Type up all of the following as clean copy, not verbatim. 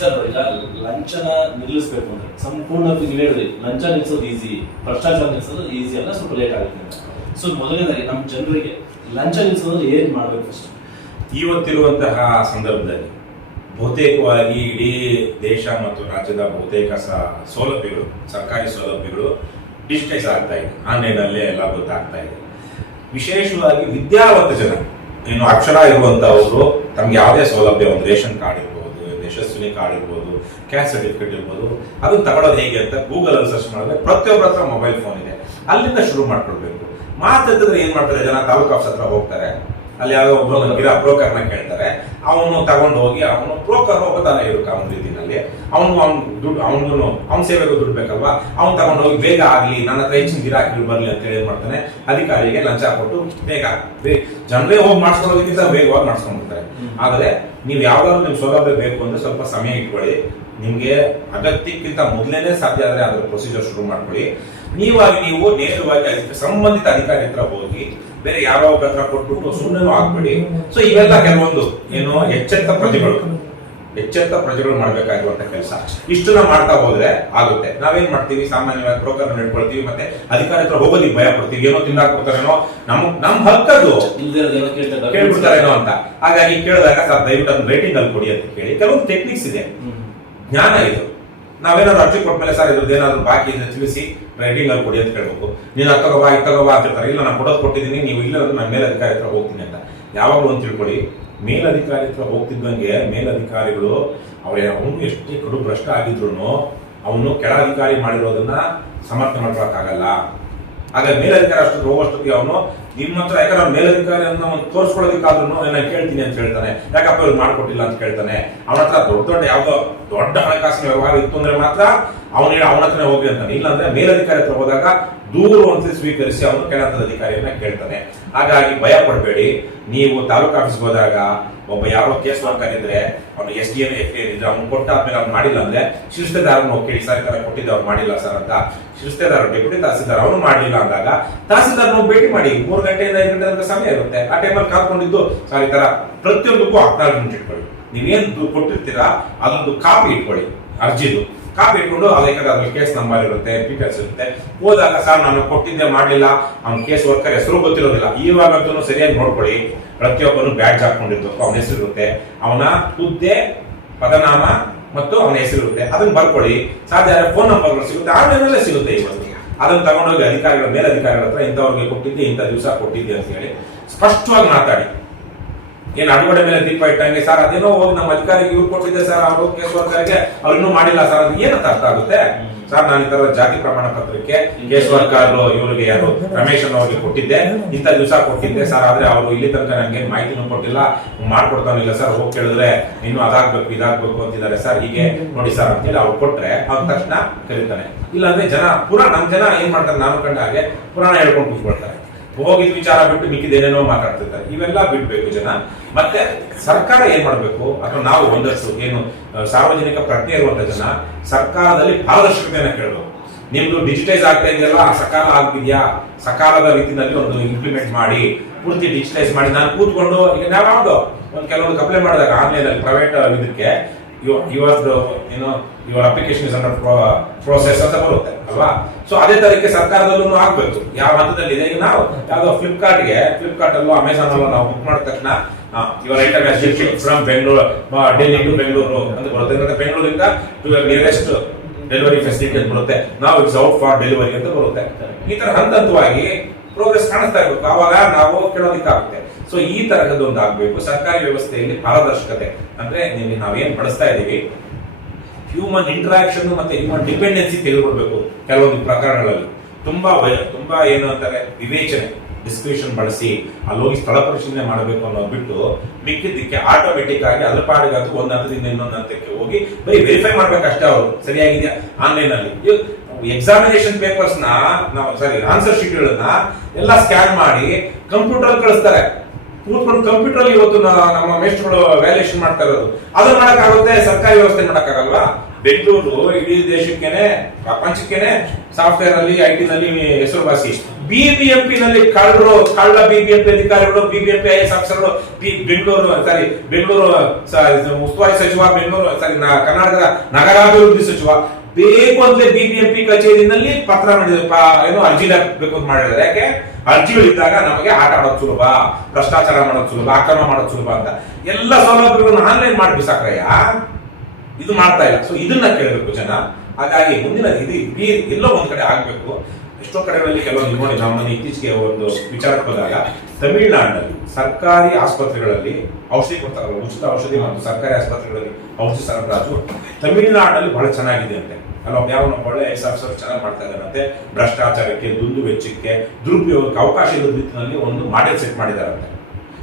Sir ಈಗ ಲಂಚನ ನಿಲ್ಲಿಸಬೇಕು ಅಂದ್ರೆ ಸಂಪೂರ್ಣ ನೀವು ಹೇಳಿದ್ರಿ ಲಂಚ ನಿಲ್ಲಿಸೋದು ಈಸಿ, ಭ್ರಷ್ಟಾಚಾರ ನಿಲ್ಲಿಸೋದು ಈಸಿ ಅಲ್ಲ, ಸ್ವಲ್ಪ ಲೇಟ್ ಆಗುತ್ತೆ ಅಂತ. ಸೊ ಮೊದಲನೇದಾಗಿ ನಮ್ಮ ಜನರಿಗೆ ಲಂಚ ನಿಲ್ಲಿಸೋದು ಏನ್ ಮಾಡ್ಬೇಕು ಫಸ್ಟ್? ಇವತ್ತಿರುವಂತಹ ಸಂದರ್ಭದಲ್ಲಿ ಬಹುತೇಕವಾಗಿ ಇಡೀ ದೇಶ ಮತ್ತು ರಾಜ್ಯದ ಬಹುತೇಕ ಸೌಲಭ್ಯಗಳು, ಸರ್ಕಾರಿ ಸೌಲಭ್ಯಗಳು ಡಿಜಿಟೈಸ್ ಆಗ್ತಾ ಇದೆ, ಆನ್ಲೈನಲ್ಲೇ ಎಲ್ಲ ಗೊತ್ತಾಗ್ತಾ ಇದೆ. ವಿಶೇಷವಾಗಿ ವಿದ್ಯಾವಂತ ಜನ, ಇನ್ನು ಅಕ್ಷರ ಇರುವಂತಹವರು ತಮ್ಗೆ ಯಾವುದೇ ಸೌಲಭ್ಯ, ಒಂದು ರೇಷನ್ ಕಾರ್ಡ್ ಇರ್ಬೋದು, ಯಶಸ್ವಿನಿ ಕಾರ್ಡ್ ಇರ್ಬೋದು, ಕ್ಯಾಸ್ಟ್ ಸರ್ಟಿಫಿಕೇಟ್ ಇರ್ಬೋದು, ಅದನ್ನ ತಗೊಳ್ಳೋದು ಹೇಗೆ ಅಂತ ಗೂಗಲ್ ಅಲ್ಲಿ ಸರ್ಚ್ ಮಾಡಿದ್ರೆ ಪ್ರತಿಯೊಬ್ಬರ ಹತ್ರ ಮೊಬೈಲ್ ಫೋನ್ ಇದೆ, ಅಲ್ಲಿಂದ ಶುರು ಮಾಡ್ಕೊಳ್ಬೇಕು. ಮಾತಾಡಿದ್ರೆ ಏನ್ ಮಾಡ್ತಾರೆ ಜನ, ತಾಲೂಕು ಆಫೀಸ್ ಹತ್ರ ಹೋಗ್ತಾರೆ, ಅಲ್ಲಿ ಯಾವುದೋ ಒಬ್ಬ ಬ್ರೋಕರ್ನ ಕೇಳ್ತಾರೆ, ಅವನು ತಗೊಂಡು ಹೋಗಿ ಅವನು ಬ್ರೋಕರ್ ಹೋಗ್ತಾನೆ ಇರುತ್ತೆ ಅವನ ರೀತಿನಲ್ಲಿ, ಅವನ ಸೇವೆಗೂ ದುಡ್ಡು ಬೇಕಲ್ವಾ, ಅವ್ನು ತಗೊಂಡು ಹೋಗಿ ಬೇಗ ಆಗ್ಲಿ, ನನ್ನ ಹತ್ರ ಹೆಚ್ಚಿನ ಗಿರಾಕಿಗಳು ಬರ್ಲಿ ಅಂತ ಹೇಳಿ ಮಾಡ್ತಾನೆ, ಅಧಿಕಾರಿಗೆ ಲಂಚ ಕೊಟ್ಟು ಬೇಗ ಜನರೇ ಹೋಗಿ ಮಾಡಿಸ್ಕೊಳ್ಳೋದಕ್ಕಿಂತ ವೇಗವಾಗಿ ಮಾಡಿಸ್ಕೊಂಡಿರ್ತಾರೆ. ಆದರೆ ನೀವು ಯಾವ್ದಾದ್ರು ನಿಮ್ಗೆ ಸೌಲಭ್ಯ ಬೇಕು ಅಂದ್ರೆ ಸ್ವಲ್ಪ ಸಮಯ ಇಟ್ಕೊಳ್ಳಿ, ನಿಮ್ಗೆ ಅಗತ್ಯಕ್ಕಿಂತ ಮೊದಲೇನೆ ಸಾಧ್ಯ ಆದ್ರೆ ಅದ್ರ ಪ್ರೊಸೀಜರ್ ಶುರು ಮಾಡ್ಕೊಳ್ಳಿ. ನೀವು ನೇರವಾಗಿ ಅದಕ್ಕೆ ಸಂಬಂಧಿತ ಅಧಿಕಾರಿ ಹತ್ರ ಹೋಗಿ, ಬೇರೆ ಯಾರೋ ಹತ್ರ ಕೊಟ್ಬಿಟ್ಟು ಸುಮ್ಮನೆ ಆಗ್ಬೇಡಿ. ಸೊ ಇವೆಲ್ಲ ಕೆಲವೊಂದು ಏನು ಎಚ್ಚೆತ್ತ ಪ್ರಜೆಗಳು ಮಾಡ್ಬೇಕಾಗಿರುವಂತ ಕೆಲಸ. ಇಷ್ಟನ್ನ ಮಾಡ್ತಾ ಹೋದ್ರೆ ಆಗುತ್ತೆ. ನಾವೇನ್ ಮಾಡ್ತೀವಿ, ಸಾಮಾನ್ಯವಾಗಿ ಬ್ರೋಕರ್ ಇಟ್ಕೊಳ್ತೀವಿ, ಮತ್ತೆ ಅಧಿಕಾರಿ ಹತ್ರ ಹೋಗೋದಿಕ್ಕೆ ಭಯ ಪಡ್ತೀವಿ, ಏನೋ ತಿಂದಾಕ್ಬಿಡ್ತಾರೇನೋ, ನಮ್ ಹಕ್ಕದು ಕೇಳ್ಬಿಡ್ತಾರೇನೋ ಅಂತ. ಹಾಗಾಗಿ ಕೇಳಿದಾಗ ಸರ್ ದಯವಿಟ್ಟು ಅದನ್ನ ರೇಟಿಂಗ್ ಅಲ್ಲಿ ಕೊಡಿ ಅಂತ ಕೇಳಿ. ಕೆಲವೊಂದು ಟೆಕ್ನಿಕ್ಸ್ ಇದೆ, ಜ್ಞಾನ ಇದು. ನಾವೇನಾದ್ರು ಅರ್ಜಿ ಕೊಟ್ಮೇಲೆ ಸರ್ ಇದ್ರದ್ದು ಏನಾದ್ರು ಬಾಕಿ ಇದೆ ತಿಳಿಸಿ ರೈಟಿಂಗ್ ಅಲ್ಲಿ ಕೊಡಿ ಅಂತ ಕೇಳ್ಬೇಕು. ನೀನು ತಗೋಬಾ ಅಂತ ಹೇಳ್ತಾರೆ, ಇಲ್ಲ ನಾನು ಕೊಡೋದು ಕೊಟ್ಟಿದ್ದೀನಿ, ನೀವು ಇಲ್ಲ ನಾನು ಮೇಲಧಿಕಾರಿ ಹತ್ರ ಹೋಗ್ತೀನಿ ಅಂತ. ಯಾವಾಗಲೂ ಅಂತ ತಿಳ್ಕೊಳ್ಳಿ, ಮೇಲಧಿಕಾರಿ ಹತ್ರ ಹೋಗ್ತಿದ್ದಂಗೆ ಮೇಲಧಿಕಾರಿಗಳು ಅವನು ಎಷ್ಟೇ ಕಡು ಭ್ರಷ್ಟ ಆಗಿದ್ರು ಅವನು ಕೆಳಾಧಿಕಾರಿ ಮಾಡಿರೋದನ್ನ ಸಮರ್ಥನೆ ಮಾಡ್ಕೊಳಕ್ಕಾಗಲ್ಲ. ಹಾಗಾಗಿ ಮೇಲಧಿಕಾರಿ ಅಷ್ಟು ಹೋಗೋಷ್ಟೊತ್ತಿಗೆ ಅವನು ನಿಮ್ಮ ಹತ್ರ, ಯಾಕಂದ್ರೆ ಅವ್ನು ಮೇಲಧಿಕಾರಿ ಅನ್ನ ಒಂದು ತೋರಿಸ್ಕೊಳ್ಳೋದಕ್ಕಾದ್ರೂ ನಾನು ಕೇಳ್ತೀನಿ ಅಂತ ಹೇಳ್ತಾನೆ, ಯಾಕಪ್ಪ ಇವ್ರು ಮಾಡ್ಕೊಟ್ಟಿಲ್ಲ ಅಂತ ಕೇಳ್ತಾನೆ. ಅವನ ಹತ್ರ ದೊಡ್ಡ ಯಾವ್ದೋ ದೊಡ್ಡ ಹಣಕಾಸಿನ ವ್ಯವಹಾರ ಇತ್ತು ಅಂದ್ರೆ ಮಾತ್ರ ಅವನ ಹತ್ರನೇ ಹೋಗಿ ಅಂತಾನೆ. ಇಲ್ಲಾಂದ್ರೆ ಮೇಲಧಿಕಾರಿ ಹತ್ರ ಹೋದಾಗ ದೂರು ಅಂತ ಸ್ವೀಕರಿಸಿ ಅವನು ಕೆಳಹಂತದ ಅಧಿಕಾರಿಯನ್ನ ಕೇಳ್ತಾನೆ. ಹಾಗಾಗಿ ಭಯ ಪಡಬೇಡಿ. ನೀವು ತಾಲೂಕು ಆಫೀಸ್ಗೆ ಹೋದಾಗ ಒಬ್ಬ ಯಾರೋ ಕೇಸ್ ವರ್ಕರ್ ಇದ್ರೆ ಅವ್ನು SDN FDN ಇದ್ರೆ ಅವ್ನು ಕೊಟ್ಟಾದ್ಮೇಲೆ ಅವ್ನು ಮಾಡಿಲ್ಲ ಅಂದ್ರೆ ಶಿರಸ್ತೇದಾರನ್ನು ಕೇಳಿ, ಸರ್ ಈ ತರ ಕೊಟ್ಟಿದ್ದೆ ಅವ್ರು ಮಾಡಿಲ್ಲ ಸರ್ ಅಂತ. ಶಿರಸ್ತೇದಾರ ಡೆಪ್ಯೂಟಿ ತಹಸೀಲ್ದಾರ್ ಅವನು ಮಾಡಿಲ್ಲ ಅಂದಾಗ ತಹಸೀಲ್ದಾರ್ ಭೇಟಿ ಮಾಡಿ, 3 ಗಂಟೆಯಿಂದ 5 ಗಂಟೆ ತನಕ ಸಮಯ ಇರುತ್ತೆ. ಆ ಟೈಮಲ್ಲಿ ಕಾತ್ಕೊಂಡಿದ್ದು ಸರ್ ಈ ತರ ಪ್ರತಿಯೊಂದಕ್ಕೂ ಅಕ್ನಾಲಜ್ಮೆಂಟ್ ಇಟ್ಕೊಳ್ಳಿ. ನೀವೇನ್ ಕೊಟ್ಟಿರ್ತೀರಾ ಅದೊಂದು ಕಾಪಿ ಇಟ್ಕೊಳ್ಳಿ, ಅರ್ಜಿದು ಕಾಪಿ ಇಟ್ಕೊಂಡು ಅದಕ್ಕೆ ಅದ್ರಲ್ಲಿ ಕೇಸ್ ನಂಬರ್ ಇರುತ್ತೆ, ಡೀಟೇಲ್ಸ್ ಇರುತ್ತೆ. ಹೋದಾಗ ಸರ್ ನಾನು ಕೊಟ್ಟಿದ್ದೆ ಮಾಡಲಿಲ್ಲ, ಅವ್ನ ಕೇಸ್ ವರ್ಕರ್ ಹೆಸರು ಗೊತ್ತಿರೋದಿಲ್ಲ. ಇವಾಗಂತೂ ಸರಿಯಾಗಿ ನೋಡ್ಕೊಳ್ಳಿ, ಪ್ರತಿಯೊಬ್ಬನು ಬ್ಯಾಡ್ಜ್ ಹಾಕೊಂಡಿರ್ಬೇಕು, ಅವನ ಹೆಸರು ಇರುತ್ತೆ, ಅವನ ಹುದ್ದೆ, ಪದನಾಮ ಮತ್ತು ಅವನ ಹೆಸರು ಇರುತ್ತೆ. ಅದನ್ನ ಬರ್ಕೊಳ್ಳಿ. ಸಾಧ್ಯ ಫೋನ್ ನಂಬರ್ಗಳು ಸಿಗುತ್ತೆ, ಆನ್ಲೈನಲ್ಲೇ ಸಿಗುತ್ತೆ ಇವತ್ತು. ಅದನ್ನ ತಗೊಂಡೋಗಿ ಅಧಿಕಾರಿಗಳ ಮೇಲಧಿಕಾರಿಗಳ ಹತ್ರ ಇಂಥವ್ರಿಗೆ ಕೊಟ್ಟಿದ್ದೆ, ಇಂಥ ದಿವಸ ಕೊಟ್ಟಿದ್ದೆ ಅಂತ ಹೇಳಿ ಸ್ಪಷ್ಟವಾಗಿ ಮಾತಾಡಿ. ಏನ್ ಅಡುಗಡೆ ಮೇಲೆ ದೀಪ ಇಟ್ಟಂಗೆ ಸರ್ ಅದೇನೋ ಹೋಗಿ ನಮ್ಮ ಅಧಿಕಾರಿಗೆ ಇವ್ರು ಕೊಟ್ಟಿದ್ದೆ ಸರ್, ಅವರು ಕೇಸ್ ವರ್ಕರ್ಗೆ ಅವ್ರು ಇನ್ನೂ ಮಾಡಿಲ್ಲ ಸರ್, ಅದು ಏನಂತ ಅರ್ಥ ಆಗುತ್ತೆ ಸರ್? ನಾನು ಈ ತರ ಜಾತಿ ಪ್ರಮಾಣ ಪತ್ರಕ್ಕೆ ಕೇಸ್ ವರ್ಕರ್ ಇವರಿಗೆ ಯಾರು ರಮೇಶ್ ಅವ್ರಿಗೆ ಕೊಟ್ಟಿದ್ದೆ, ಇಂಥ ದಿವಸ ಕೊಟ್ಟಿದ್ದೆ ಸರ್, ಆದ್ರೆ ಅವರು ಇಲ್ಲಿ ತನಕ ನನ್ಗೆ ಮಾಹಿತಿನೂ ಕೊಟ್ಟಿಲ್ಲ, ಮಾಡ್ಕೊಡ್ತಾನಿಲ್ಲ ಸರ್, ಹೋಗಿ ಕೇಳಿದ್ರೆ ಇನ್ನು ಅದಾಗ್ಬೇಕು ಇದಾಗ್ಬೇಕು ಅಂತಿದ್ದಾರೆ ಸರ್, ಹೀಗೆ ನೋಡಿ ಸರ್ ಅಂತ ಹೇಳಿ ಅವ್ರು ಕೊಟ್ರೆ ಅವ್ನ ತಕ್ಷಣ ಕರೀತಾನೆ. ಇಲ್ಲಾಂದ್ರೆ ಜನ ನಮ್ ಜನ ಏನ್ ಮಾಡ್ತಾರೆ, ನಾನು ಕಂಡ ಹಾಗೆ ಪುರಾಣ ಹೇಳ್ಕೊಂಡು ಕೂತ್ಕೊಳ್ತಾರೆ, ಹೋಗಿದ್ ವಿಚಾರ ಬಿಟ್ಟು ಮಿಕ್ಕಿದೇನೇನೋ ಮಾತಾಡ್ತಿರ್ತಾರೆ. ಇವೆಲ್ಲ ಬಿಡ್ಬೇಕು ಜನ. ಮತ್ತೆ ಸರ್ಕಾರ ಏನ್ ಮಾಡ್ಬೇಕು, ಅಥವಾ ನಾವು ಒಂದಷ್ಟು ಏನು ಸಾರ್ವಜನಿಕ ಪ್ರಜ್ಞೆ ಇರುವಂತ ಜನ ಸರ್ಕಾರದಲ್ಲಿ ಪಾರದರ್ಶಕತೆಯನ್ನ ಕೇಳಬೇಕು. ನಿಮ್ದು ಡಿಜಿಟೈಸ್ ಆಗ್ತಾ ಇದೆಯಲ್ಲ, ಸಕಾಲ ಆಗಿದ್ಯಾ, ಸಕಾಲದ ರೀತಿಯಲ್ಲಿ ಒಂದು ಇಂಪ್ಲಿಮೆಂಟ್ ಮಾಡಿ, ಪೂರ್ತಿ ಡಿಜಿಟೈಸ್ ಮಾಡಿ. ನಾನು ಕೂತ್ಕೊಂಡು ಈಗ ಯಾವ್ದು ಕೆಲವೊಂದು ಅಪ್ಲೈ ಮಾಡಿದಾಗ ಆನ್ಲೈನ್ ಅಲ್ಲಿ ಪ್ರೈವೇಟ್ ಇದಕ್ಕೆ your application is under process ಅಂತ ಬರುತ್ತೆ ಅಲ್ವಾ. ಸೊ ಅದೇ ತರಕ್ಕೆ ಸರ್ಕಾರದಲ್ಲೂ ಆಗ್ಬೇಕು. ಯಾವ ಹಂತದಲ್ಲಿ ಇದೆ, ಈಗ ನಾವು ಯಾವ್ದೋ ಫ್ಲಿಪ್ಕಾರ್ಟ್ ಅಲ್ಲೋ ಅಮೆಝಾನ್ ಅಲ್ಲೋ ನಾವು ಬುಕ್ ಮಾಡಿದ ತಕ್ಷಣ your item has shipped from Bengaluru Delhi to Bengaluru ಅಂತ ಬರುತ್ತೆ. ಬೆಂಗಳೂರಿಂದ ಟು ನಿಯರೆಸ್ಟ್ ಡೆಲಿವರಿ ಫೆಸಿಲಿಟಿ ಅಂತ ಬರುತ್ತೆ. ನಾವು ಇಟ್ಸ್ ಔಟ್ ಫಾರ್ ಡೆಲಿವರಿ ಅಂತ ಬರುತ್ತೆ. ಈ ತರ ಹಂತವಾಗಿ ಪ್ರೋಗ್ರೆಸ್ ಕಾಣಿಸ್ತಾ ಇರ್ಬೇಕು, ಆವಾಗ ನಾವು ಕೇಳೋದಿಕ್ಕಾಗುತ್ತೆ. ಸೊ ಈ ತರಹದೊಂದು ಆಗ್ಬೇಕು. ಸರ್ಕಾರಿ ವ್ಯವಸ್ಥೆಯಲ್ಲಿ ಪಾರದರ್ಶಕತೆ ಅಂದ್ರೆ ನಾವೇನ್ ಬಳಸ್ತಾ ಇದೀವಿ, ಹ್ಯೂಮನ್ ಇಂಟರಾಕ್ಷನ್ ಮತ್ತೆ ಹ್ಯೂಮನ್ ಡಿಪೆಂಡೆನ್ಸಿ ತೆಗೆದುಕೊಳ್ಬೇಕು. ಕೆಲವೊಂದು ಪ್ರಕರಣಗಳಲ್ಲಿ ತುಂಬಾ ಏನು ಅಂತಾರೆ, ವಿವೇಚನೆ, ಡಿಸ್ಕ್ರಿಪ್ಷನ್ ಬಳಸಿ ಅಲ್ಲಿ ಹೋಗಿ ಸ್ಥಳ ಪರಿಶೀಲನೆ ಮಾಡಬೇಕು ಅನ್ನೋದು ಬಿಟ್ಟು ಮಿಕ್ಕಿದ್ದಕ್ಕೆ ಆಟೋಮೆಟಿಕ್ ಆಗಿ ಅದ್ರ ಪಾಡಿಗೆ ಒಂದು ಹಂತದಿಂದ ಇನ್ನೊಂದು ಹಂತಕ್ಕೆ ಹೋಗಿ ಬರೀ ವೆರಿಫೈ ಮಾಡ್ಬೇಕಷ್ಟೇ ಅವರು ಸರಿಯಾಗಿದೆಯಾ. ಆನ್ಲೈನ್ ಅಲ್ಲಿ ಎಕ್ಸಾಮಿನೇಷನ್ ಪೇಪರ್ಸ್ ಆನ್ಸರ್ ಶೀಟ್ ಗಳನ್ನ ಎಲ್ಲ ಸ್ಕ್ಯಾನ್ ಮಾಡಿ ಕಂಪ್ಯೂಟರ್ ಕಳಿಸ್ತಾರೆ. ಕೂತ್ಕೊಂಡು ಕಂಪ್ಯೂಟರ್ ಇವತ್ತು ನಮ್ಮ ಮೇಷ್ಟ್ರುಗಳು ವ್ಯಾಲ್ಯೂಯೇಷನ್ ಮಾಡ್ತಾ ಇರೋದು, ಅದನ್ನ ಮಾಡಕ್ಕಾಗುತ್ತೆ, ಸರ್ಕಾರಿ ವ್ಯವಸ್ಥೆ ಮಾಡಕ್ಕಾಗಲ್ವಾ? ಬೆಂಗಳೂರು ಇಡೀ ದೇಶಕ್ಕೇನೆ ಪ್ರಪಂಚಕ್ಕೇನೆ ಸಾಫ್ಟ್ವೇರ್ ಅಲ್ಲಿ IT ನಲ್ಲಿ ಹೆಸರುವಾಸಿ. BBMP ನಲ್ಲಿ ಕಳ್ಳ BBMP ಅಧಿಕಾರಿಗಳು, BBMP IAS ಅಫ್ಸರ್ಗಳು, ಬೆಂಗಳೂರು ಉಸ್ತುವಾರಿ ಸಚಿವ, ಕರ್ನಾಟಕದ ನಗರಾಭಿವೃದ್ಧಿ ಸಚಿವ ಬೇಕು ಅಂದ್ರೆ BBMP ಕಚೇರಿನಲ್ಲಿ ಪತ್ರ ಅರ್ಜಿ ಹಾಕಬೇಕು ಅಂತ ಮಾಡಿದ್ದಾರೆ. ಯಾಕೆ? ಅರ್ಜಿಗಳಿದ್ದಾಗ ನಮಗೆ ಆಟ ಆಡೋದು ಸುಲಭ, ಭ್ರಷ್ಟಾಚಾರ ಮಾಡೋದು ಸುಲಭ, ಆಕ್ರಮಣ ಮಾಡೋದು ಸುಲಭ ಅಂತ ಎಲ್ಲ ಸೌಲಭ್ಯಗಳನ್ನು ಆನ್ಲೈನ್ ಮಾಡಿ ಬಿಸಾಕ್ರಯ್ಯ. ಇದು ಮಾಡ್ತಾ ಇಲ್ಲ. ಸೊ ಇದನ್ನ ಕೇಳಬೇಕು ಜನ. ಹಾಗಾಗಿ ಮುಂದಿನ ಇದು ಎಲ್ಲೋ ಒಂದ್ ಕಡೆ ಆಗ್ಬೇಕು. ಎಷ್ಟೋ ಕಡೆಗಳಲ್ಲಿ ಕೆಲವೊಂದು ನೋಡಿ, ನಮ್ಮನ್ನು ಇತ್ತೀಚೆಗೆ ಒಂದು ವಿಚಾರಕ್ಕೆ ಹೋದಾಗ ತಮಿಳುನಾಡಿನಲ್ಲಿ ಸರ್ಕಾರಿ ಆಸ್ಪತ್ರೆಗಳಲ್ಲಿ ಔಷಧಿ ಕೊಡ್ತಾರಲ್ಲ, ಉಚಿತ ಔಷಧಿ ಮತ್ತು ಸರ್ಕಾರಿ ಆಸ್ಪತ್ರೆಗಳಲ್ಲಿ ಔಷಧಿ ಸರಬರಾಜು ತಮಿಳುನಾಡಿನಲ್ಲಿ ಬಹಳ ಚೆನ್ನಾಗಿದೆ ಅಂತೆ. ಯಾವ ಒಳ್ಳೆ ಆಫೀಸರ್ ಚೆನ್ನಾಗಿ ಮಾಡ್ತಾ ಇದ್ದಾರಂತೆ. ಭ್ರಷ್ಟಾಚಾರಕ್ಕೆ, ದುಂದು ವೆಚ್ಚಕ್ಕೆ, ದುರುಪಯೋಗಕ್ಕೆ ಅವಕಾಶ ಇಲ್ಲದ ರೀತಿಯಲ್ಲಿ ಒಂದು ಮಾಡೆಲ್ ಸೆಟ್ ಮಾಡಿದಾರಂತೆ.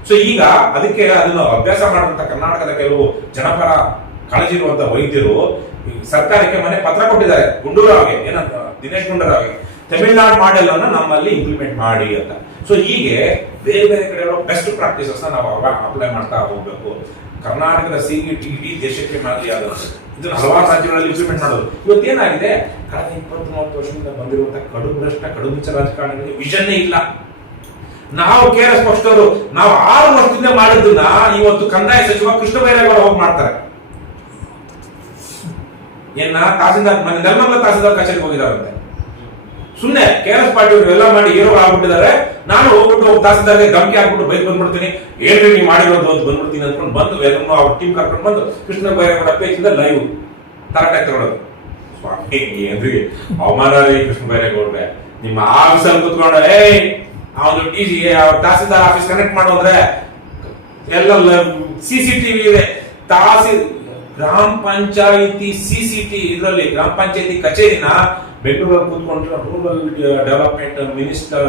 ಸೊ ಈಗ ಅದನ್ನು ಅಭ್ಯಾಸ ಮಾಡುವಂತ ಕರ್ನಾಟಕದ ಕೆಲವು ಜನಪರ ಕಾಳಜಿ ಇರುವಂತ ವೈದ್ಯರು ಸರ್ಕಾರಕ್ಕೆ ಮನೆ ಪತ್ರ ಕೊಟ್ಟಿದ್ದಾರೆ. ಗುಂಡೂರಾವ್ಗೆ, ಏನಂತ, ದಿನೇಶ್ ಗುಂಡೂರಾವ್ಗೆ, ತಮಿಳುನಾಡು ಮಾಡೆಲ್ ಅನ್ನು ನಮ್ಮಲ್ಲಿ ಇಂಪ್ಲಿಮೆಂಟ್ ಮಾಡಿ ಅಂತ. ಸೊ ಹೀಗೆ ಬೇರೆ ಬೇರೆ ಕಡೆ ಬೆಸ್ಟ್ ಪ್ರಾಕ್ಟೀಸಸ್ ನಾವು ಅಪ್ಲೈ ಮಾಡ್ತಾ ಹೋಗ್ಬೇಕು. ಕರ್ನಾಟಕದ CET ಇಡೀ ದೇಶಕ್ಕೆ ಮಾದರಿಯಾದದ್ದು. ಇದನ್ನು ಹಲವಾರು ರಾಜ್ಯಗಳಲ್ಲಿ ಇಂಪ್ಲಿಮೆಂಟ್ ಮಾಡೋದು. ಇವತ್ತೇನಾಗಿದೆ, ಕಳೆದ 20-30 ವರ್ಷದಿಂದ ಬಂದಿರುವಂತಹ ಕಡು ನಿಚ್ಚ ರಾಜಕಾರಣಿಗಳಿಗೆ ವಿಷನ್ನೇ ಇಲ್ಲ. ನಾವು KRS ಪಕ್ಷದವರು ನಾವು 6 ವರ್ಷದಿಂದ ಮಾಡಿದ್ದನ್ನ ಇವತ್ತು ಕಂದಾಯ ಸಚಿವ ಕೃಷ್ಣ ಬೈರೇಗೌಡ ಹೋಗಿ ಮಾಡ್ತಾರೆ. ತಹಸೀಲ್ದಾರ್ ನೆಲಮಂಗಲ ತಹಸೀಲ್ದಾರ್ ಕಚೇರಿಗೆ ಹೋಗಿದಾರಂತೆ. ಸುಮ್ಮನೆ KRS ಪಾರ್ಟಿ ಅವರು ಎಲ್ಲ ಮಾಡಿ ಹೀರೋಗಳಾಗ್ಬಿಟ್ಟಿದ್ದಾರೆ. ನಾನು ಹೋಗ್ಬಿಟ್ಟು ತಹಸೀಲ್ದಾರ್ಗೆ ಧಮಕಿ ಹಾಕ್ಬಿಟ್ಟು ಬೈಕ್ ಬಂದ್ಬಿಡ್ತೀನಿ, ಏನ್ರಿ ನೀವು ಮಾಡಿರೋದು ಅಂತ ಬಂದ್ಬಿಡ್ತೀನಿ ಅಂದ್ಕೊಂಡು ಬಂದು ಎಲ್ಲರೂ ಅವ್ರ ಟೀಮ್ ಕರ್ಕೊಂಡು ಬಂದು ಕೃಷ್ಣ ಬೈರೇಗೌಡ ಪೇಜಿಂದ ಲೈವ್ ತರಕಾಯಿ ತಗೊಳ್ಳೋದು. ಸ್ವಾಮಿ ಏನ್ರಿ ಅವಮಾನ ರೀ ಕೃಷ್ಣ ಬೈರೇಗೌಡ್ರೆ. ನಿಮ್ಮ ಆಫೀಸಲ್ಲಿ ಕುತ್ಕೊಂಡು ಅವನು ತಹಸೀಲ್ದಾರ್ ಆಫೀಸ್ ಕನೆಕ್ಟ್ ಮಾಡೋದ್ರೆ ಎಲ್ಲ CCTV ಇದೆ. ಗ್ರಾಮ ಪಂಚಾಯಿತಿ CCT ಇದರಲ್ಲಿ ಗ್ರಾಮ ಪಂಚಾಯಿತಿ ಕಚೇರಿನ ಬೆಂಗಳೂರಲ್ಲಿ ಕೂತ್ಕೊಂಡ್ರೆ rural development minister,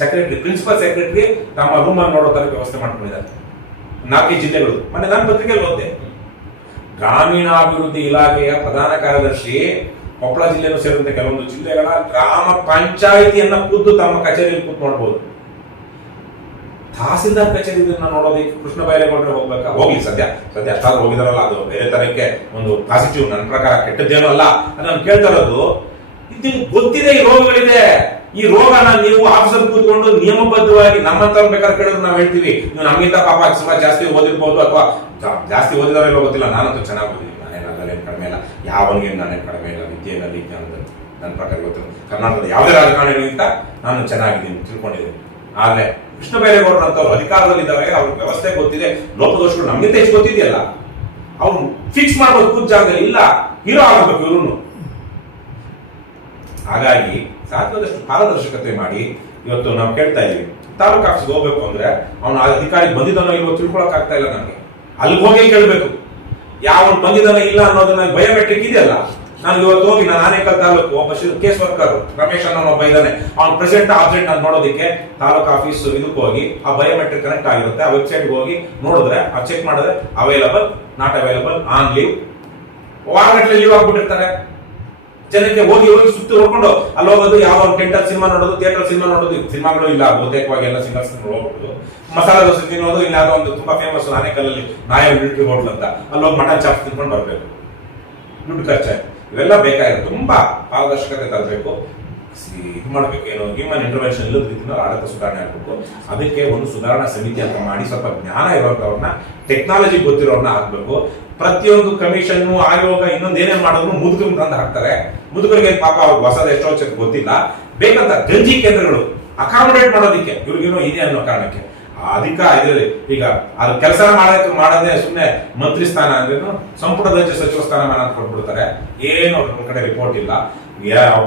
secretary, principal secretary ತಮ್ಮ ರೂಮ್ ಅಲ್ಲಿ ನೋಡೋ ತರ ವ್ಯವಸ್ಥೆ ಮಾಡ್ಕೊಂಡಿದ್ದಾರೆ 4 ಜಿಲ್ಲೆಗಳು. ಮೊನ್ನೆ ನಾನು ಪತ್ರಿಕೆಯಲ್ಲಿ ಓದ್ದೆ, ಗ್ರಾಮೀಣಾಭಿವೃದ್ಧಿ ಇಲಾಖೆಯ ಪ್ರಧಾನ ಕಾರ್ಯದರ್ಶಿ ಕೊಪ್ಪಳ ಜಿಲ್ಲೆಯನ್ನು ಸೇರಿದಂತೆ ಕೆಲವೊಂದು ಜಿಲ್ಲೆಗಳ ಗ್ರಾಮ ಪಂಚಾಯಿತಿಯನ್ನ ಖುದ್ದು ತಮ್ಮ ಕಚೇರಿಯಲ್ಲಿ ಕೂತ್ ನೋಡ್ಬೋದು. ತಹಸೀಲ್ದಾರ್ ಕಚೇರಿ ನೋಡೋದಕ್ಕೆ ಕೃಷ್ಣ ಬೈರೇಗೌಡರು ಹೋಗ್ಲಿ ಸದ್ಯ ಅಷ್ಟಾದ್ರೂ ಹೋಗಿದಾರಲ್ಲ, ಅದು ಬೇರೆ ತರಕ್ಕೆ ಒಂದು ಪಾಸಿಟಿವ್. ನನ್ನ ಪ್ರಕಾರ ಕೆಟ್ಟದ್ದೇನೂ ಅಲ್ಲ. ಅದನ್ನು ಕೇಳ್ತಾ ಇರೋದು, ಇದು ಗೊತ್ತಿದೆ ಈ ರೋಗಗಳಿದೆ. ಈ ರೋಗನ ನೀವು ಆಫೀಸರ್ ಕೂತ್ಕೊಂಡು ನಿಯಮಬದ್ಧವಾಗಿ ನಮ್ಮಂತ ಬೇಕಾದ್ರೆ ಕೇಳಿದ್ರೆ ನಾವು ಹೇಳ್ತೀವಿ, ನೀವು ನಮ್ಗಿಂತ ಪಾಪ ಸ್ವಲ್ಪ ಜಾಸ್ತಿ ಓದಿರ್ಬೋದು, ಅಥವಾ ಜಾಸ್ತಿ ಓದಿದಾರೋ ಗೊತ್ತಿಲ್ಲ. ನಾನಂತೂ ಚೆನ್ನಾಗಿ ಓದಿದ್ದೀನಿ, ನಾನೇನು ಕಡಿಮೆ ಇಲ್ಲ, ಯಾವನಿಗೆ ನಾನೇನು ಕಡಿಮೆ ಇಲ್ಲ ವಿದ್ಯೆಯಲ್ಲಿ. ನನ್ನ ಪ್ರಕಾರ ಗೊತ್ತಿಲ್ಲ, ಕರ್ನಾಟಕದ ಯಾವುದೇ ರಾಜಕಾರಣಿಗಿಂತ ನಾನು ಚೆನ್ನಾಗಿದ್ದೀನಿ, ತಿಳ್ಕೊಂಡಿದ್ದೀನಿ. ಆದ್ರೆ ಕೃಷ್ಣ ಬೈರೇಗೌಡರು ಅಂತವ್ರು ಅಧಿಕಾರದಲ್ಲಿದ್ದಾರೆ, ಅವ್ರ ವ್ಯವಸ್ಥೆ ಗೊತ್ತಿದೆ, ಲೋಪದೋಷಗಳು ನಮ್ಗಿಂತ ಹೆಚ್ಚು ಗೊತ್ತಿದೆಯಲ್ಲ, ಅವ್ರು ಫಿಕ್ಸ್ ಮಾಡ್ಬೋದು ಕೂತ್ ಜಾಗದಲ್ಲಿ. ಇಲ್ಲ, ಹೀರೋ ಆಗಬೇಕು ಇವ್ರು. ಹಾಗಾಗಿ ಸಾಧ್ಯವಾದಷ್ಟು ಪಾರದರ್ಶಕತೆ ಮಾಡಿ ಇವತ್ತು ನಾವು ಕೇಳ್ತಾ ಇದೀವಿ. ತಾಲೂಕು ಆಫೀಸ್ಗೆ ಹೋಗ್ಬೇಕು ಅಂದ್ರೆ ಅವನು ಅಧಿಕಾರಿ ಬಂದಿದ್ದಾನೋ ಇಲ್ವೋ ತಿಳ್ಕೊಳಕ್ ಆಗ್ತಾ ಇಲ್ಲ ನಮ್ಗೆ. ಅಲ್ಲಿಗೆ ಹೋಗಿ ಕೇಳ್ಬೇಕು, ಯಾವ ಬಂದಿದ್ದಾನೋ ಇಲ್ಲ ಅನ್ನೋದನ್ನ ಬಯೋಮೆಟ್ರಿಕ್ ಇದೆಯಲ್ಲ. ನಾನು ಇವತ್ತು ಹೋಗಿ ನಾನು ಆನೇಕಲ್ ತಾಲೂಕು ಒಬ್ಬ ಕೇಸ್ ವರ್ಕರ್ ರಮೇಶ್ ಅನ್ನೋ ಒಬ್ಬ ಇದ್ದಾನೆ, ಅವ್ನು ಪ್ರೆಸೆಂಟ್ ಆಬ್ಸೆಂಟ್ ಅಂತ ನೋಡೋದಕ್ಕೆ ತಾಲೂಕು ಆಫೀಸ್ ಇದಕ್ಕೆ ಹೋಗಿ ಆ ಬಯೋಮೆಟ್ರಿಕ್ ಕನೆಕ್ಟ್ ಆಗಿರುತ್ತೆ. ಆ ವೆಬ್ಸೈಟ್ಗೆ ಹೋಗಿ ನೋಡಿದ್ರೆ, ಆ ಚೆಕ್ ಮಾಡಿದ್ರೆ available, not available, on leave, ವಾರಗಟ್ಟಲೆ ಲೀವ್ ಆಗ್ಬಿಟ್ಟಿರ್ತಾರೆ. ಜನಕ್ಕೆ ಹೋಗಿ ಸುತ್ತಿ ಹೊಡ್ಕೊಂಡು ಅಲ್ಲಿ ಹೋಗೋದು, ಯಾವ ಟೆಂಟರ್ ಸಿನಿಮಾ ನೋಡೋದು, ಥಿಯೇಟರ್ ಸಿನಿಮಾ ನೋಡೋದು. ಸಿನಿಮಾಗಳು ಇಲ್ಲ ಬಹುತೇಕವಾಗಿ, ಎಲ್ಲ ಸಿಂಗಲ್ ಸಿನಿಮಾ ಹೋಗ್ಬಿಟ್ಟು ಮಸಾಲಾ ದೋಸೆ ತಿನ್ನೋದು. ಇಲ್ಲ ಒಂದು ತುಂಬಾ ಫೇಮಸ್ ಆನೇಕಲ್ಲಲ್ಲಿ ನಾಯರ್ ಮಿಲಿಟರಿ ಹೋಟ್ಲ್ ಅಂತ, ಅಲ್ಲಿ ಹೋಗಿ ಮಟನ್ ಚಾಪ್ಸ್ ತಿನ್ಕೊಂಡು ಬರ್ಬೇಕು. ದುಡ್ಡು ಖರ್ಚಾಯ್ತು. ಇವೆಲ್ಲ ಬೇಕಾಗಿರುತ್ತೆ. ತುಂಬಾ ಪಾರದರ್ಶಕತೆ ತರಬೇಕು, ಇದು ಮಾಡ್ಬೇಕು. ಏನು ಹ್ಯೂಮನ್ ಇಂಟರ್ವೆನ್ಷನ್ ಇಲ್ಲದ ರೀತಿಯಲ್ಲಿ ಆಡಳಿತ ಸುಧಾರಣೆ ಆಗಬೇಕು. ಅದಕ್ಕೆ ಒಂದು ಸುಧಾರಣಾ ಸಮಿತಿ ಅಂತ ಮಾಡಿ ಸ್ವಲ್ಪ ಜ್ಞಾನ ಇರೋಂಥವ್ರನ್ನ, ಟೆಕ್ನಾಲಜಿ ಗೊತ್ತಿರೋರ್ನ ಹಾಕ್ಬೇಕು. ಪ್ರತಿಯೊಂದು ಕಮಿಷನ್, ಆಯೋಗ, ಇನ್ನೊಂದು ಏನೇನ್ ಮಾಡಿದ್ರು ಮುದುಕರು ತಂದು ಹಾಕ್ತಾರೆ. ಮುದುಕರಿಗೆ ಪಾಪ ಅವ್ರಿಗೆ ಹೊಸದ ಎಷ್ಟೋ ಗೊತ್ತಿಲ್ಲ. ಬೇಕಂತ ಗಂಜಿ ಕೇಂದ್ರಗಳು ಅಕಾಮಡೇಟ್ ಮಾಡೋದಿಕ್ಕೆ ಇವ್ರಿಗೇನೋ ಇದೆ ಅನ್ನೋ ಕಾರಣಕ್ಕೆ ಇದರಲ್ಲಿ ಈಗ ಅದು ಕೆಲಸ ಮಾಡದೆ ಸುಮ್ಮನೆ ಮಂತ್ರಿ ಸ್ಥಾನ ಅಂದ್ರೇನು, ಸಂಪುಟ ದರ್ಜೆ ಸಚಿವ ಸ್ಥಾನಮಾನ ಅಂತ ಕೊಟ್ಬಿಡ್ತಾರೆ. ಏನು ಅವ್ರ ಕಡೆ ರಿಪೋರ್ಟ್ ಇಲ್ಲ.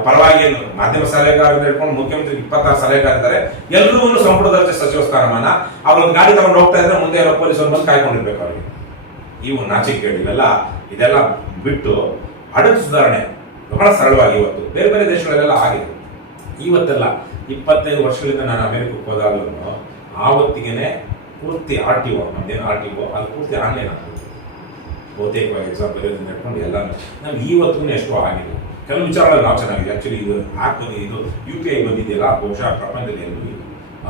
ಪರವಾಗಿ ಏನು ಮಾಧ್ಯಮ ಸಲಹೆಗಾರರಿಂದ ಹಿಡ್ಕೊಂಡು ಮುಖ್ಯಮಂತ್ರಿ 26 ಸಲಹೆಗಾರಿದ್ದಾರೆ, ಎಲ್ಲರೂ ಸಂಪುಟ ದರ್ಜೆ ಸಚಿವ ಸ್ಥಾನಮಾನ. ಅವ್ರೊಂದು ಗಾಡಿ ತಗೊಂಡು ಹೋಗ್ತಾ ಇದ್ರೆ ಮುಂದೆ ಎಲ್ಲ ಪೊಲೀಸರು ಬಂದು ಕಾಯ್ಕೊಂಡಿರ್ಬೇಕು ಅವ್ರಿಗೆ. ಇವು ನಾಚಿಕೆಗೇಡು. ಇದೆಲ್ಲ ಬಿಟ್ಟು ಆಡಳಿತ ಸುಧಾರಣೆ ಬಹಳ ಸರಳವಾಗಿ ಇವತ್ತು ಬೇರೆ ಬೇರೆ ದೇಶಗಳಲ್ಲೆಲ್ಲ ಆಗಿದೆ. ಇವತ್ತೆಲ್ಲ 25 ವರ್ಷಗಳಿಂದ ನಾನು ಅಮೆರಿಕಕ್ಕೆ ಹೋದಾಗಲೂ ಆವತ್ತಿಗೆ ಪೂರ್ತಿ RTO, ನಮ್ದೇನು RTO ಅದು ಪೂರ್ತಿ ಆನ್ಲೈನ್ ಆಗ್ಬೋದು. ಬಹುತೇಕವಾಗಿ ಎಕ್ಸಾಮ್ ಬರೆಯೋದನ್ನ ಇಟ್ಕೊಂಡು ಎಲ್ಲ ನಮ್ಗೆ ಇವತ್ತಿಗೂ ಎಷ್ಟೋ ಆಗಿದೆ. ಕೆಲವು ವಿಚಾರಗಳಲ್ಲಿ ನಾವು ಚೆನ್ನಾಗಿದೆ. ಆಕ್ಚುಲಿ ಇದು ಆ್ಯಪ್ ಇದು UPI ಬಂದಿದೆಯಲ್ಲ, ಬಹುಶಃ ಪ್ರಪಂಚದಲ್ಲಿ ಎಲ್ಲೂ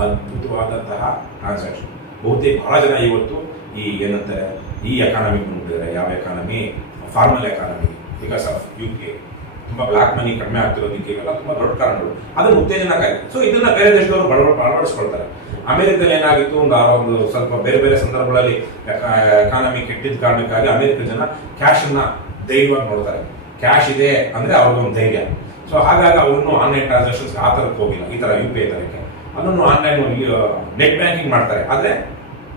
ಅದ್ಭುತವಾದಂತಹ ಟ್ರಾನ್ಸಾಕ್ಷನ್. ಬಹುತೇಕ ಬಹಳ ಜನ ಇವತ್ತು ಈ ಏನಂತಾರೆ ಈ ಎಕಾನಮಿ ಬಂದ್ಬಿಟ್ಟಿದ್ದಾರೆ. ಯಾವ economy? Formal economy. Because of UK ತುಂಬಾ ಬ್ಲಾಕ್ ಮನಿ ಕಡಿಮೆ ಆಗ್ತಿರೋದಕ್ಕೆ ಇವೆಲ್ಲ ತುಂಬಾ ದೊಡ್ಡ ಕಾರಣಗಳು. ಅದನ್ನು ಉತ್ತೇಜನಕ್ಕಾಗಿ ಸೊ ಇದನ್ನ ಬೇರೆ ದೇಶದವರು ಅಳವಡಿಸ್ಕೊಳ್ತಾರೆ. ಅಮೆರಿಕದಲ್ಲಿ ಏನಾಗಿತ್ತು, ಒಂದು ಸ್ವಲ್ಪ ಬೇರೆ ಬೇರೆ ಸಂದರ್ಭಗಳಲ್ಲಿ ಎಕಾನಮಿ ಕೆಟ್ಟಿದ್ದ ಕಾರಣಕ್ಕಾಗಿ ಅಮೆರಿಕ ಜನ ಕ್ಯಾಶ್ ಅನ್ನ ಧೈರ್ಯವಾಗಿ ನೋಡ್ತಾರೆ. ಕ್ಯಾಶ್ ಇದೆ ಅಂದ್ರೆ ಅವ್ರಿಗೊಂದು ಧೈರ್ಯ. ಸೊ ಹಾಗಾಗಿ ಅವ್ರನ್ನು ಆನ್ಲೈನ್ ಟ್ರಾನ್ಸಾಕ್ಷನ್ಸ್ ಆ ತರಕ್ಕೆ ಹೋಗಿಲ್ಲ, ಈ ತರ UPI ತರಕ್ಕೆ. ಅದನ್ನು ಆನ್ಲೈನ್ ನೆಟ್ ಬ್ಯಾಂಕಿಂಗ್ ಮಾಡ್ತಾರೆ. ಆದ್ರೆ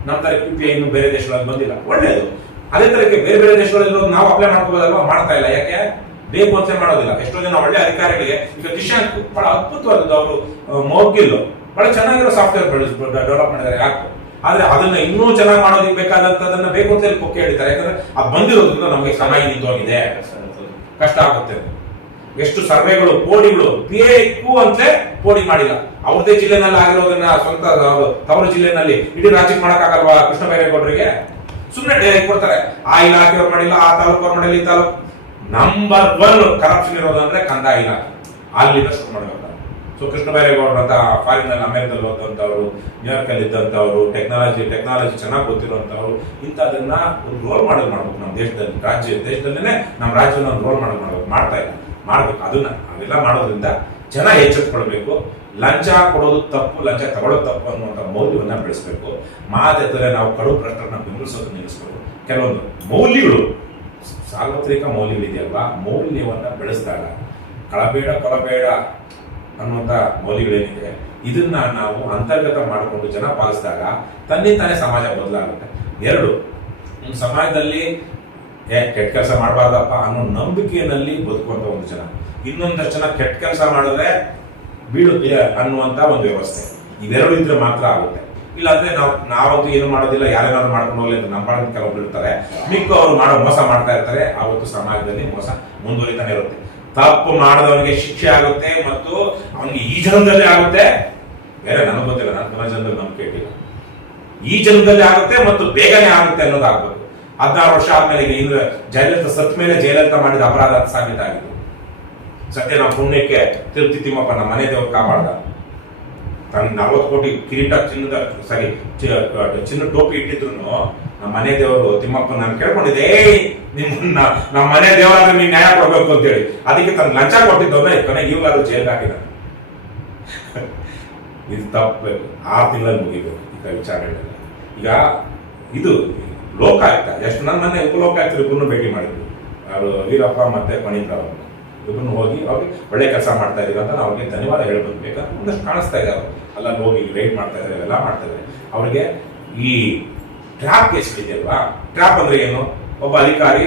ನಮ್ಮ ತರ UPI ಇನ್ನು ಬೇರೆ ದೇಶಗಳಲ್ಲಿ ಬಂದಿಲ್ಲ. ಒಳ್ಳೇದು. ಅದೇ ತರಕ್ಕೆ ಬೇರೆ ಬೇರೆ ದೇಶಗಳಲ್ಲಿ ನಾವು ಅಪ್ಲೈ ಮಾಡ್ಕೋಬೋದಲ್ವಾ, ಮಾಡ್ತಾ ಇಲ್ಲ. ಯಾಕೆ ಬೇಕು ಅಂತ ಮಾಡೋದಿಲ್ಲ. ಎಷ್ಟೋ ಜನ ಒಳ್ಳೆ ಅಧಿಕಾರಿಗಳಿಗೆ ಈಗ ಕಿಶಾಂಕ್ ಬಹಳ ಅದ್ಭುತವಾದದ್ದು, ಅವರು ಮೌರ್ಗಿಲ್ ಬಹಳ ಚೆನ್ನಾಗಿರೋ ಸಾಫ್ಟ್ವೇರ್ ಡೆವಲಪ್ ಮಾಡಿದ್ದಾರೆ ಆ್ಯಪ್. ಆದ್ರೆ ಅದನ್ನ ಇನ್ನೂ ಚೆನ್ನಾಗಿ ಮಾಡೋದಕ್ಕೆ ಬೇಕಾದಂತದನ್ನ ಬೇಕು ಅಂತ ಹೇಳಿ ಕೊಕ್ಕೆ ಹೇಳ್ತಾರೆ. ಯಾಕಂದ್ರೆ ಅದು ಬಂದಿರೋದ್ರಿಂದ ನಮಗೆ ಸಮಯ ನಿಂತೋಗಿದೆ, ಕಷ್ಟ ಆಗುತ್ತೆ. ಎಷ್ಟು ಸರ್ವೆಗಳು, ಪೋಡಿಗಳು ಬೇಕು ಅಂತಲೇ ಪೋಡಿ ಮಾಡಿಲ್ಲ. ಅವ್ರದೇ ಜಿಲ್ಲೆನಲ್ಲಿ ಆಗಿರೋದನ್ನ ಸ್ವಂತ ತವರು ಜಿಲ್ಲೆನಲ್ಲಿ ಇಡೀ ರಾಜ್ಯಕ್ಕೆ ಮಾಡಕ್ಕಾಗಲ್ವಾ ಕೃಷ್ಣ ಬೈರೇಗೌಡರಿಗೆ? ಸುಮ್ಮನೆ ಡೈರೆಕ್ಟ್ ಕೊಡ್ತಾರೆ. ಆ ಇಲಾಖೆಯವ್ರು ಮಾಡಿಲ್ಲ, ಆ ತಾಲೂಕು ಮಾಡಿಲ್ಲ, ಈ ತಾಲೂಕು. ನಂಬರ್ 1 ಕರಪ್ಷನ್ ಇರೋದು ಅಂದ್ರೆ ಕಂದಾಯ ಇಲಾಖೆ. ಅಲ್ಲಿಂದ ಶುರು ಮಾಡಬೇಕು. ಸೊ ಕೃಷ್ಣ ಬೈರೇಗೌಡರು ಅಂತ ಫಾರಿನ್ ನಲ್ಲಿ ಅಮೆರಿಕದಲ್ಲಿ ಓದಂತವ್ರು, ನ್ಯೂಯಾರ್ಕ್ ಅಲ್ಲಿ ಇದ್ದಂತವ್ರು, ಟೆಕ್ನಾಲಜಿ ಚೆನ್ನಾಗಿ ಗೊತ್ತಿರುವಂತವ್ರು, ಇಂಥದನ್ನ ಒಂದು ರೋಲ್ ಮಾಡಲ್ ಮಾಡ್ಬೇಕು ನಮ್ಮ ದೇಶದಲ್ಲಿ. ದೇಶದಲ್ಲೇನೆ ನಮ್ಮ ರಾಜ್ಯವನ್ನು ಒಂದು ರೋಲ್ ಮಾಡಲ್ ಮಾಡ್ಬೇಕು. ಮಾಡ್ತಾ ಇಲ್ಲ, ಮಾಡ್ಬೇಕು. ಅವೆಲ್ಲ ಮಾಡೋದ್ರಿಂದ ಜನ ಎಚ್ಚೆತ್ಕೊಳ್ಬೇಕು. ಲಂಚ ಕೊಡೋದು ತಪ್ಪು, ಲಂಚ ತಗೊಳ್ಳೋದು ತಪ್ಪು ಅನ್ನುವಂಥ ಮೌಲ್ಯವನ್ನ ಬೆಳೆಸಬೇಕು. ಮಾತೆತ್ತರೆ ನಾವು ಕಡು ಭ್ರಷ್ಟರನ್ನ ಬೆಂಬಲಿಸೋದು ನಿಲ್ಲಿಸಬೇಕು. ಕೆಲವೊಂದು ಮೌಲ್ಯಗಳು, ಸಾರ್ವತ್ರಿಕ ಮೌಲ್ಯಗಳಿದೆಯಲ್ವಾ, ಮೌಲ್ಯವನ್ನ ಬೆಳೆಸಿದಾಗ ಕಳಬೇಡ ಕೊಲಬೇಡ ಅನ್ನುವಂಥ ಮೌಲ್ಯಗಳೇನಿದೆ ಇದನ್ನ ನಾವು ಅಂತರ್ಗತ ಮಾಡಿಕೊಂಡು ಜನ ಪಾಲಿಸಿದಾಗ ತನ್ನಿಂತಾನೆ ಸಮಾಜ ಬದಲಾಗುತ್ತೆ. 2, ಸಮಾಜದಲ್ಲಿ ಕೆಟ್ಟ ಕೆಲಸ ಮಾಡಬಾರ್ದಪ್ಪ ಅನ್ನೋ ನಂಬಿಕೆಯಲ್ಲಿ ಬದುಕುವಂತ ಒಂದು ಜನ. ಇನ್ನೊಂದಷ್ಟು ಜನ ಕೆಟ್ಟ ಕೆಲಸ ಮಾಡಿದ್ರೆ ಬೀಳುತ್ತೆ ಅನ್ನುವಂತ ಒಂದು ವ್ಯವಸ್ಥೆ. ಇವೆರಡು ಇದ್ರೆ ಮಾತ್ರ ಆಗುತ್ತೆ. ಇಲ್ಲಾಂದ್ರೆ ನಾವಂತೂ ಏನು ಮಾಡೋದಿಲ್ಲ, ಯಾರೇನಾದ್ರು ಮಾಡ್ಕೊಂಡು ಹೋಗ್ಲಿ ಅಂತ ನಮ್ಮ ಕೆಲವೊಬ್ರು ಇರ್ತಾರೆ. ಮಿಕ್ಕ ಅವರು ಮೋಸ ಮಾಡ್ತಾ ಇರ್ತಾರೆ. ಆವತ್ತು ಸಮಾಜದಲ್ಲಿ ಮೋಸ ಮುಂದುವರಿತಾನೆ ಇರುತ್ತೆ. ತಪ್ಪು ಮಾಡಿದವನಿಗೆ ಶಿಕ್ಷೆ ಆಗುತ್ತೆ ಮತ್ತು ಅವನಿಗೆ ಈ ಜನ್ಮದಲ್ಲಿ ಆಗುತ್ತೆ. ಬೇರೆ ನನಗೆ ಗೊತ್ತಿಲ್ಲ, ನಾನು ಪುನಃ ಜನ್ಮದಲ್ಲಿ ನಂಬಿಕೆ ಇಟ್ಟಿಲ್ಲ. ಈ ಜನ್ಮದಲ್ಲಿ ಆಗುತ್ತೆ ಮತ್ತು ಬೇಗನೆ ಆಗುತ್ತೆ ಅನ್ನೋದು ಆಗ್ಬೇಕು. 16 ವರ್ಷ ಆದ್ಮೇಲೆ ಈಗ ಜಯಲಲಿತಾ ಸತ್ ಮೇಲೆ ಜಯಲಲಿತಾ ಮಾಡಿದ ಅಪರಾಧ ಸಾಬೀತ ಆಗಿತ್ತು. ಸದ್ಯ ನಾವು ಪುಣ್ಯಕ್ಕೆ ತಿರುಪತಿ ತಿಮ್ಮಪ್ಪ ನಮ್ಮ ಮನೆ ದೇವರು ಕಾಪಾಡ್ದ. ತನ್ನ 40 ಕೋಟಿ ಕಿರೀಟ ಚಿನ್ನ ಟೋಪಿ ಇಟ್ಟಿದ್ರು ನಮ್ಮ ಮನೆ ದೇವರು ತಿಮ್ಮಪ್ಪ ನಾನು ಕೇಳ್ಕೊಂಡಿದ್ದೆ, ನಿಮ್ಮನ್ನ ನಮ್ಮ ಮನೆ ದೇವರಾದ್ರೆ ನೀವು ನ್ಯಾಯ ಕೊಡ್ಬೇಕು ಅಂತ ಹೇಳಿ. ಅದಕ್ಕೆ ತನ್ನ ಲಂಚ ಕೊಟ್ಟಿದ್ದವನ್ನ ಕೊನೆಗೆ ಇವಾಗಾದ್ರೂ ಜೈಲ್ಗೆ ಹಾಕಿದ. ಇದು ತಪ್ಪಬೇಕು. 6 ತಿಂಗಳಲ್ಲಿ ಮುಗಿಬೇಕು ಈಗ ವಿಚಾರಣೆಗಳೆಲ್ಲ. ಈಗ ಇದು ಲೋಕಾಯುಕ್ತ ಎಷ್ಟು ನನ್ನ ಉಪಲೋಕಾಯುಕ್ತರು ಇಬ್ಬರನ್ನು ಭೇಟಿ ಮಾಡಿದ್ವಿ. ಅವರು ವೀರಪ್ಪ ಮತ್ತೆ ಪಣೀತ್ ರಾವ್ ಇಬ್ಬರನ್ನು ಹೋಗಿ ಅವ್ರಿಗೆ ಒಳ್ಳೆ ಕೆಲಸ ಮಾಡ್ತಾ ಇದೀವಿ ಅಂತ ನಾವು ಅವ್ರಿಗೆ ಧನ್ಯವಾದ ಹೇಳ್ಬೇಕು. ಬೇಕಂದ್ರೆ ಒಂದಷ್ಟು ಕಾಣಿಸ್ತಾ ಇದೆ. ಅವರು ಅಲ್ಲ ಹೋಗಿ ರೈಡ್ ಮಾಡ್ತಾ ಇದ್ದಾರೆ, ಎಲ್ಲ ಮಾಡ್ತಾ ಇದ್ದಾರೆ. ಅವ್ರಿಗೆ ಈ ಟ್ರ್ಯಾಪ್ ಕೇಸ್ ಇದೆಯಲ್ವಾ, ಟ್ರ್ಯಾಪ್ ಅಂದ್ರೆ ಏನು? ಒಬ್ಬ ಅಧಿಕಾರಿ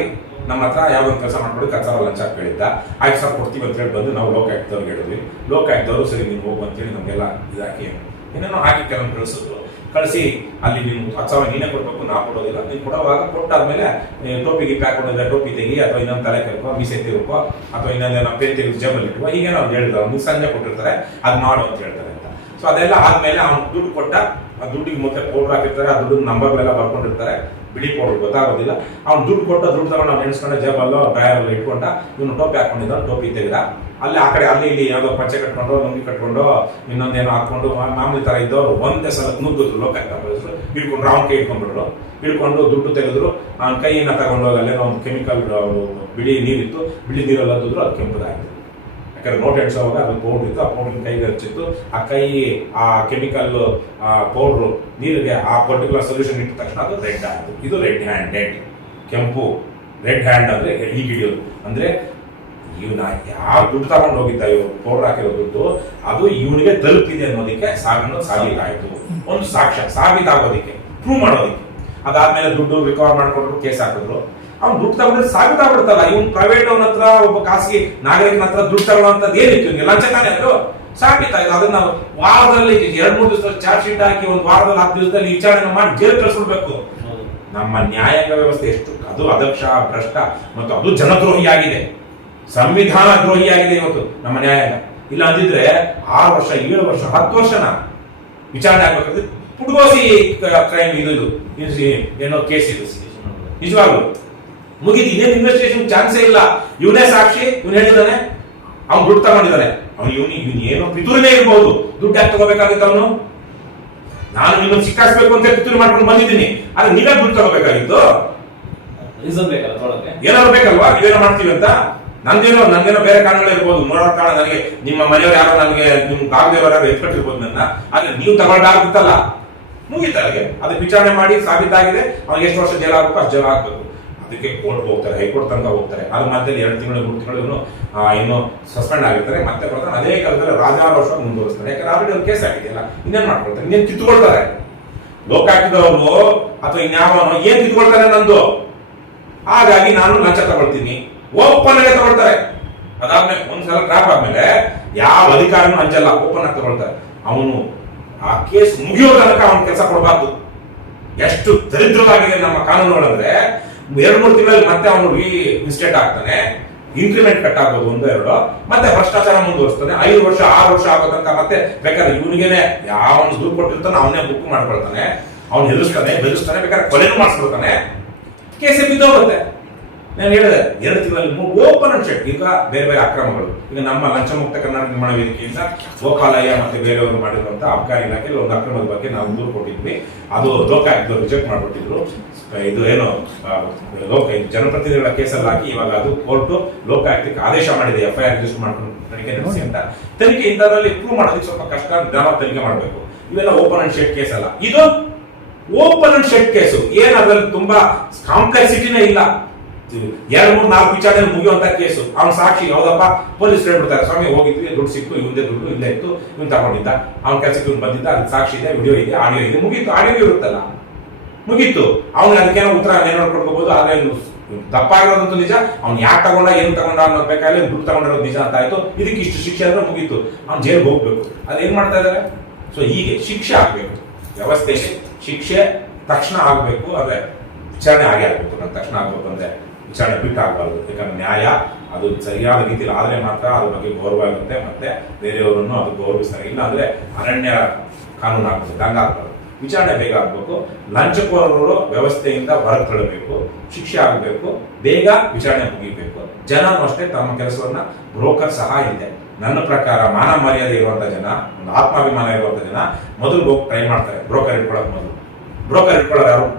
ನಮ್ಮ ಹತ್ರ ಯಾವ್ದೊಂದು ಕೆಲಸ ಮಾಡ್ಕೊಂಡು ಕೆಲಸ ಲಂಚ ಕೇಳಿದ್ದ. ಆಯ್ತು ಸರ್ ಕೊಡ್ತೀವಿ ಅಂತ ಹೇಳಿ ಬಂದು ನಾವು ಲೋಕಾಯುಕ್ತವ್ರಿಗೆ ಹೇಳಿದ್ವಿ. ಲೋಕಾಯುಕ್ತವರು ಸರಿ ನೀವು ಹೋಗು ಅಂತೇಳಿ ನಮಗೆಲ್ಲ ಇದಾಕಿ ಏನೇನೋ ಹಾಕಿ ಕೆಲವೊಂದು ಕಳಿಸಿ ಅಲ್ಲಿ ನೀನು 10,000 ನೀನೇ ಕೊಡ್ಬೇಕು, ನಾವು ಕೊಡೋದಿಲ್ಲ. ನೀನು ಕೊಡುವಾಗ ಕೊಟ್ಟಾದ್ಮೇಲೆ ಟೋಪಿಗೆ ಪ್ಯಾಕ್ ಕೊಡೋದಿಲ್ಲ, ಟೋಪಿ ತೆಗಿ ಅಥವಾ ಇನ್ನೊಂದು ತಲೆ ಕೆಲ್ಕೋ, ಮೀಸೆ ತಿರುಕೋ ಅಥವಾ ಇನ್ನೊಂದೇನೋ ಪೇನ್ ತೆಗೆದು ಜೇಬಲ್ಲಿ ಇಟ್ಟುವ, ಹೀಗೇನೋ ಅವ್ರು ಹೇಳಿದ್ರು. ಅವ್ನು ಸಂಜೆ ಕೊಟ್ಟಿರ್ತಾರೆ, ಅದು ಮಾಡು ಅಂತ ಹೇಳ್ತಾರೆ ಅಂತ. ಸೊ ಅದೆಲ್ಲ ಆದ್ಮೇಲೆ ಅವ್ನು ದುಡ್ಡು ಕೊಟ್ಟ, ಆ ದುಡ್ಡಿಗೆ ಮತ್ತೆ ಪೌಡರ್ ಹಾಕಿರ್ತಾರೆ, ಆ ದುಡ್ಡು ನಂಬರ್ಗಳೆಲ್ಲ ಬರ್ಕೊಂಡಿರ್ತಾರೆ. ಬಿಳಿ ಪೌಡರ್ ಗೊತ್ತಾಗೋದಿಲ್ಲ. ಅವ್ನು ದುಡ್ಡು ಕೊಟ್ಟ, ದುಡ್ಡು ತಗೊಂಡು ಅವ್ನು ನೆನೆಸ್ಕೊಂಡ ಜೇಬಲ್ಲೋ ಬ್ಯಾಗಲ್ಲೋ ಇಟ್ಕೊಂಡ. ಇವನು ಟೋಪಿ ಹಾಕೊಂಡಿದ್ದ, ಟೋಪಿ ತೆಗೆದ. ಅಲ್ಲಿ ಆ ಕಡೆ ಅಲ್ಲಿ ಇಲ್ಲಿ ಯಾವುದೋ ಪಂಚೆ ಕಟ್ಕೊಂಡು, ಲುಂಗಿ ಕಟ್ಕೊಂಡು, ಇನ್ನೊಂದೇನೋ ಹಾಕೊಂಡು ಮಾಮೂಲಿ ತರ ಇದ್ದವರು ಒಂದೇ ಸಲ ನುಗ್ಗಿದ್ರು. ಲೋಕಾಯುಕ್ತರು ಹಿಡ್ಕೊಂಡ್ರು, ಅವ್ನ ಕೈ ಹಿಡ್ಕೊಂಡ್ಬಿಟ್ರು. ಹಿಡ್ಕೊಂಡು ದುಡ್ಡು ತೆಗೆದ್ರು. ಅವ್ನ ಕೈಯನ್ನ ತಗೊಂಡೋಗಿ ಅಲ್ಲೇನೋ ಒಂದು ಕೆಮಿಕಲ್ ಬಿಳಿ ನೀರಿತ್ತು, ಬಿಳಿ ನೀರಲ್ಲಿ ಅದಿದ್ರು, ಅದು ಕೆಂಪದಾಗಿತ್ತು. ಯಾಕಂದ್ರೆ ನೋಟ್ ಎಡ್ಸೋವಾಗ ಅದು ಪೌಡ್ರ್ ಇತ್ತು, ಆ ಪೌಡ್ರಿನ ಕೈಗೆ ಹಚ್ಚಿತ್ತು. ಆ ಕೈ ಆ ಕೆಮಿಕಲ್ ಪೌಡ್ರು ನೀರಿಗೆ ಆ ಪರ್ಟಿಕ್ಯುಲರ್ ಸೊಲ್ಯೂಷನ್ ಇಟ್ಟ ತಕ್ಷಣ ಅದು ರೆಡ್ ಆಯಿತು. ಇದು ರೆಡ್ ಹ್ಯಾಂಡೆಡ್. ಕೆಂಪು ರೆಡ್ ಹ್ಯಾಂಡ್ ಅಂದ್ರೆ ಈಗ ಹಿಡಿಯೋದು ಅಂದ್ರೆ ಇವನ ಯಾರು ದುಡ್ಡು ತಗೊಂಡು ಹೋಗಿದ್ದ, ಇವ್ರು ಪೌಡರ್ ಹಾಕಿರೋ ದುಡ್ಡು ಅದು ಇವನಿಗೆ ತಲುಪಿದೆ ಅನ್ನೋದಕ್ಕೆ ಸಾಬೀತಾಯ್ತು. ಒಂದು ಸಾಕ್ಷ್ಯ ಸಾಬೀತಾಗೋದಿಕ್ಕೆ, ಪ್ರೂವ್ ಮಾಡೋದಿಕ್ಕೆ. ಅದಾದ್ಮೇಲೆ ದುಡ್ಡು ರಿಕವರ್ ಮಾಡ್ಕೊಂಡ್ರು, ಕೇಸ್ ಹಾಕಿದ್ರು. ಅವ್ನು ದುಡ್ಡು ತಗೊಂಡ್ರೆ ಸಾಬೀತಾಗ್ಬಿಡ್ತಲ್ಲ. ಇವ್ನು ಪ್ರೈವೇಟ್ ಅವನ ಹತ್ರ, ಒಬ್ಬ ಖಾಸಗಿ ನಾಗರಿಕನ ಹತ್ರ ದುಡ್ಡು ತಗೊಳ್ಳೋಂಥದ್ದು ಏನಿತ್ತು? ಇವ್ನಿಗೆ ಲಂಚ ತಾನೇ ಅದು ಸಾಬೀತಾಯ್ತು. ಅದನ್ನ ವಾರದಲ್ಲಿ 2-3 ದಿವಸದಲ್ಲಿ ಚಾರ್ಜ್ ಶೀಟ್ ಹಾಕಿ, ಒಂದು ವಾರದಲ್ಲಿ 10 ದಿವಸದಲ್ಲಿ ವಿಚಾರಣೆ ಮಾಡಿ ಜೈಲು ಕಳಿಸ್ಬಿಡ್ಬೇಕು. ನಮ್ಮ ನ್ಯಾಯಾಂಗ ವ್ಯವಸ್ಥೆ ಎಷ್ಟು ಅದು ಅದಕ್ಷ, ಭ್ರಷ್ಟ ಮತ್ತು ಅದು ಜನದ್ರೋಹಿಯಾಗಿದೆ, ಸಂವಿಧಾನ ದ್ರೋಹಿಯಾಗಿದೆ ಇವತ್ತು ನಮ್ಮ ನ್ಯಾಯಾಂಗ. ಇಲ್ಲ ಅಂದಿದ್ರೆ 6 ವರ್ಷ 7 ವರ್ಷ 10 ವರ್ಷನ ವಿಚಾರಣೆ ಆಗ್ಬೇಕಾದ್ರೆ ಪುಡ್ಗೋಸಿ ಕ್ರೈಮ್ ಇದು ಏನೋ ಕೇಸ್ ಇದು ನಿಜವಾಗ್ಲು ಮುಗಿದು ಇನ್ನೇನು ಇನ್ವೆಸ್ಟಿಗೇಷನ್ ಚಾನ್ಸೇ ಇಲ್ಲ. ಇವನೇ ಸಾಕ್ಷಿ, ಇವನು ಹೇಳಿದಾನೆ, ಅವ್ನು ದುಡ್ಡು ತಗೊಂಡಿದ್ದಾನೆ. ಇವನು ಏನೋ ಪಿತೂರಿನೇ ಇರ್ಬಹುದು, ದುಡ್ಡು ಯಾಕೆ ತಗೋಬೇಕಾಗಿತ್ತು ಅವನು? ನಾನು ನಿಮ್ಮನ್ನು ಸಿಕ್ಕಾಸ್ಬೇಕು ಅಂತ ಪಿತೂರಿ ಮಾಡ್ಕೊಂಡು ಬಂದಿದ್ದೀನಿ, ಆದ್ರೆ ನೀವೇ ದುಡ್ಡು ತಗೋಬೇಕಾಗಿತ್ತು. ರೀಸನ್ ಬೇಕಲ್ಲ ತೊಗೊಳಕ್ಕೆ. ಏನಾದ್ರು ಬೇಕಲ್ವಾ, ನೀವೇನೋ ಮಾಡ್ತೀವಿ ಅಂತ. ನನ್ಗೇನೋ ಬೇರೆ ಕಾರಣಗಳು ಇರ್ಬೋದು, ಮೂರಾರು ಕಾರಣ. ನನಗೆ ನಿಮ್ಮ ಮನೆಯವ್ರು ಯಾರೋ ನನಗೆ ನಿಮ್ ಕಾಗದೇವರಾರು ಎತ್ಕೊಟ್ಟಿರ್ಬೋದು ನನ್ನ, ಆದ್ರೆ ನೀವು ತಗೊಳ್ದಾಗುತ್ತಲ್ಲ ಮುಗಿತಾರೆ. ಅದಕ್ಕೆ ವಿಚಾರಣೆ ಮಾಡಿ ಸಾಬೀತಾಗಿದೆ ಅವ್ನಿಗೆ ಎಷ್ಟು ವರ್ಷ ಜೈಲ್ ಆಗ್ಬೇಕು ಅಷ್ಟು ಜೈಲ್ ಆಗ್ಬೇಕು. ಅದಕ್ಕೆ ಕೋರ್ಟ್ ಹೋಗ್ತಾರೆ, ಹೈಕೋರ್ಟ್ ತನಕ ಹೋಗ್ತಾರೆ. ಅದ್ರ ಮಧ್ಯೆ 2 ತಿಂಗಳು 3 ತಿಂಗಳು ಇನ್ನು ಸಸ್ಪೆಂಡ್ ಆಗಿರ್ತಾರೆ, ಮತ್ತೆ ಬರ್ತಾರೆ. ಅದೇ ಕಾಲದಲ್ಲಿ ರಾಜಾರು ವರ್ಷ ಮುಂದುವರಿಸ್ತಾರೆ. ಯಾಕಂದ್ರೆ ಆಲ್ರೆಡಿ ಒಂದು ಕೇಸ್ ಆಗಿದೆಯಲ್ಲ, ಇನ್ನೇನ್ ಮಾಡ್ಕೊಳ್ತಾರೆ, ಇನ್ನೇನ್ ಕಿತ್ಕೊಳ್ತಾರೆ. ಲೋಕಾಯುಕ್ತದವರು ಅಥವಾ ಇನ್ಯಾವನೋ ಏನ್ ಕಿತ್ಕೊಳ್ತಾರೆ ನಂದು, ಹಾಗಾಗಿ ನಾನು ಲಂಚ ತಗೊಳ್ತೀನಿ ಓಪನ್ ಆಗಿ ತಗೊಳ್ತಾರೆ. ಅದಾದ್ಮೇಲೆ ಒಂದ್ಸಲ ಟ್ರಾಪ್ ಆದ್ಮೇಲೆ ಯಾವ ಅಧಿಕಾರಿನೂ ಅಂಜಲ್ಲ, ಓಪನ್ ಆಗಿ ತಗೊಳ್ತಾರೆ. ಅವನು ಆ ಕೇಸ್ ಮುಗಿಯೋ ತನಕ ಅವನ ಕೆಲಸ ಕೊಡಬಾರ್ದು. ಎಷ್ಟು ದರಿದ್ರವಾಗಿದೆ ನಮ್ಮ ಕಾನೂನುಗಳಂದ್ರೆ 2-3 ತಿಂಗಳಲ್ಲಿ ಮತ್ತೆ ಅವನು ಮಿಸ್ಟೇಕ್ ಆಗ್ತಾನೆ, ಇನ್ಕ್ರಿಮೆಂಟ್ ಕಟ್ ಆಗ್ಬೋದು 1-2, ಮತ್ತೆ ಭ್ರಷ್ಟಾಚಾರ ಮುಂದುವರಿಸ್ತಾನೆ. 5 ವರ್ಷ 6 ವರ್ಷ ಆಗೋ ತನಕ ಮತ್ತೆ ಬೇಕಾದ್ರೆ ಇವನಿಗೇನೆ ಯಾವನು ದುಡ್ಡು ಕೊಟ್ಟಿರ್ತಾನೆ ಅವನೇ ಬುಕ್ ಮಾಡ್ಕೊಳ್ತಾನೆ, ಅವ್ನು ಹೆದರ್ಸ್ತಾನೆ ಬೆದರ್ಸ್ತಾನೆ, ಬೇಕಾದ್ರೆ ಕೊಲೆನೂ ಮಾಡಿಸ್ಕೊಳ್ತಾನೆ, ಕೇಸೇ ಬಿದ್ದೋಗುತ್ತೆ. ನಾನು ಹೇಳಿದೆ 2 ತಿಂಗಳಲ್ಲಿ ಓಪನ್ ಅಂಡ್ ಶಟ್. ಈಗ ಬೇರೆ ಬೇರೆ ಅಕ್ರಮಗಳು, ಈಗ ನಮ್ಮ ಲಂಚ ಮುಕ್ತ ಕರ್ನಾಟಕ ನಿರ್ಮಾಣ ವೇದಿಕೆಯಿಂದ ಗೋಪಾಲಯ್ಯ ಮತ್ತೆ ಬೇರೆಯವರು ಮಾಡಿರುವಂತಹ ಅಬಕಾರಿ ಇಲಾಖೆಯಲ್ಲಿ ಒಂದು ಅಕ್ರಮದ ಬಗ್ಗೆ ನಾವು ದೂರು ಕೊಟ್ಟಿದ್ವಿ. ಅದು ಲೋಕಾಯುಕ್ತರು ರಿಜೆಕ್ಟ್ ಮಾಡಿಬಿಟ್ಟಿದ್ರು. ಇದು ಏನು ಜನಪ್ರತಿನಿಧಿಗಳ ಕೇಸಲ್ಲಿ ಹಾಕಿ ಇವಾಗ ಅದು ಕೋರ್ಟ್ ಲೋಕಾಯುಕ್ತಕ್ಕೆ ಆದೇಶ ಮಾಡಿದೆ FIR ರಿಜಿಸ್ಟರ್ ಮಾಡ್ಕೊಂಡು ತನಿಖೆ ನಡೆಸಿ ಅಂತ. ತನಿಖೆ ಇಂಥದ್ರಲ್ಲಿ ಪ್ರೂವ್ ಮಾಡೋದಕ್ಕೆ ಸ್ವಲ್ಪ ಕಷ್ಟ, ನಿಧಾನ ತನಿಖೆ ಮಾಡಬೇಕು. ಇವೆಲ್ಲ ಓಪನ್ ಅಂಡ್ ಶಟ್ ಕೇಸ್ ಅಲ್ಲ, ಇದು ಓಪನ್ ಅಂಡ್ ಶಟ್ ಕೇಸು. ಏನ್ ಅದ್ರಲ್ಲಿ ತುಂಬಾ ಕಾಂಪ್ಲೆಕ್ಸಿಟಿನೇ ಇಲ್ಲ. 2-3-4 ವಿಚಾರಣೆ ಮುಗಿಯುವಂತ ಕೇಸು. ಅವ್ನ ಸಾಕ್ಷಿ ಯಾವ್ದಪ್ಪ, ಪೊಲೀಸ್ ಹೇಳ್ಬಿಡ್ತಾರೆ, ಸ್ವಾಮಿ ಹೋಗಿದ್ವಿ, ದುಡ್ಡು ಸಿಕ್ತು, ಇವಂದೇ ದುಡ್ಡು ಇಲ್ಲೇ ಇತ್ತು, ಇವ್ನು ತಗೊಂಡಿದ್ದ, ಅವ್ನ ಕೆಲಸಕ್ಕೆ ಇವ್ನು ಬಂದಿದ್ದ, ಅದಕ್ಕೆ ಸಾಕ್ಷಿ ಇದೆ, ವಿಡಿಯೋ ಇದೆ, ಆಡಿಯೋ ಇದೆ, ಮುಗೀತು. ಆಡಿಯೋ ಇರುತ್ತಲ್ಲ, ಮುಗೀತು. ಅವ್ನಿಗೆ ಅದಕ್ಕೇನೋ ಉತ್ತರ ಏನೋ ಕೊಡ್ಕೋಬಹುದು. ಆದ್ರೆ ತಪ್ಪಾಗಿರೋದಂತೂ ನಿಜ. ಅವ್ನು ಯಾಕೆ ತಗೊಂಡ ಏನು ತಗೊಂಡ ಅನ್ನೋದು ಬೇಕಾದ್ರೆ ದುಡ್ಡು ತಗೊಂಡಿರೋದು ನಿಜ ಅಂತ ಆಯ್ತು. ಇದಕ್ಕೆ ಇಷ್ಟು ಶಿಕ್ಷೆ ಅಂದ್ರೆ ಮುಗೀತು, ಅವ್ನು ಜೈಲ್ಗೆ ಹೋಗ್ಬೇಕು. ಅದೇನ್ ಮಾಡ್ತಾ ಇದಾರೆ? ಸೊ ಹೀಗೆ ಶಿಕ್ಷೆ ಆಗ್ಬೇಕು, ವ್ಯವಸ್ಥೆಗೆ ಶಿಕ್ಷೆ ತಕ್ಷಣ ಆಗ್ಬೇಕು. ಆದ್ರೆ ವಿಚಾರಣೆ ಆಗೇ ಆಗ್ಬೇಕು. ನಾನು ತಕ್ಷಣ ಆಗ್ಬೇಕು ಅಂದ್ರೆ ವಿಚಾರಣೆ ಬಿಟ್ಟು ಆಗಬಾರ್ದು. ಯಾಕಂದ್ರೆ ನ್ಯಾಯ ಅದು ಸರಿಯಾದ ರೀತಿಯಲ್ಲಿ ಆದ್ರೆ ಮಾತ್ರ ಅದ್ರ ಬಗ್ಗೆ ಗೌರವ ಆಗುತ್ತೆ, ಮತ್ತೆ ಬೇರೆಯವರನ್ನು ಅದು ಗೌರವಿಸ್ತಾರೆ. ಇಲ್ಲ ಅಂದ್ರೆ ಅರಣ್ಯ ಕಾನೂನು ಆಗ್ತದೆ, ಹಂಗಾಗ್ಬಾರ್ದು. ವಿಚಾರಣೆ ಬೇಗ ಆಗ್ಬೇಕು. ಲಂಚಕೋರರು ವ್ಯವಸ್ಥೆಯಿಂದ ಹೊರಗೆ ತಳ್ಳಬೇಕು, ಶಿಕ್ಷೆ ಆಗಬೇಕು, ಬೇಗ ವಿಚಾರಣೆ ಮುಗಿಬೇಕು. ಜನನು ಅಷ್ಟೇ ತಮ್ಮ ಕೆಲಸವನ್ನ ಬ್ರೋಕರ್ ಸಹ ಇದೆ. ನನ್ನ ಪ್ರಕಾರ ಮಾನ ಮರ್ಯಾದೆ ಇರುವಂತ ಜನ, ಒಂದು ಆತ್ಮಾಭಿಮಾನ ಇರುವಂತ ಜನ ಮೊದಲು ಹೋಗಿ ಟ್ರೈ ಮಾಡ್ತಾರೆ ಬ್ರೋಕರ್ ಇಟ್ಕೊಳ್ಳೋಕೆ ಮೊದಲು. ಬ್ರೋಕರ್ ಇಟ್ಕೊಳ್ಳೋರು ಯಾರು?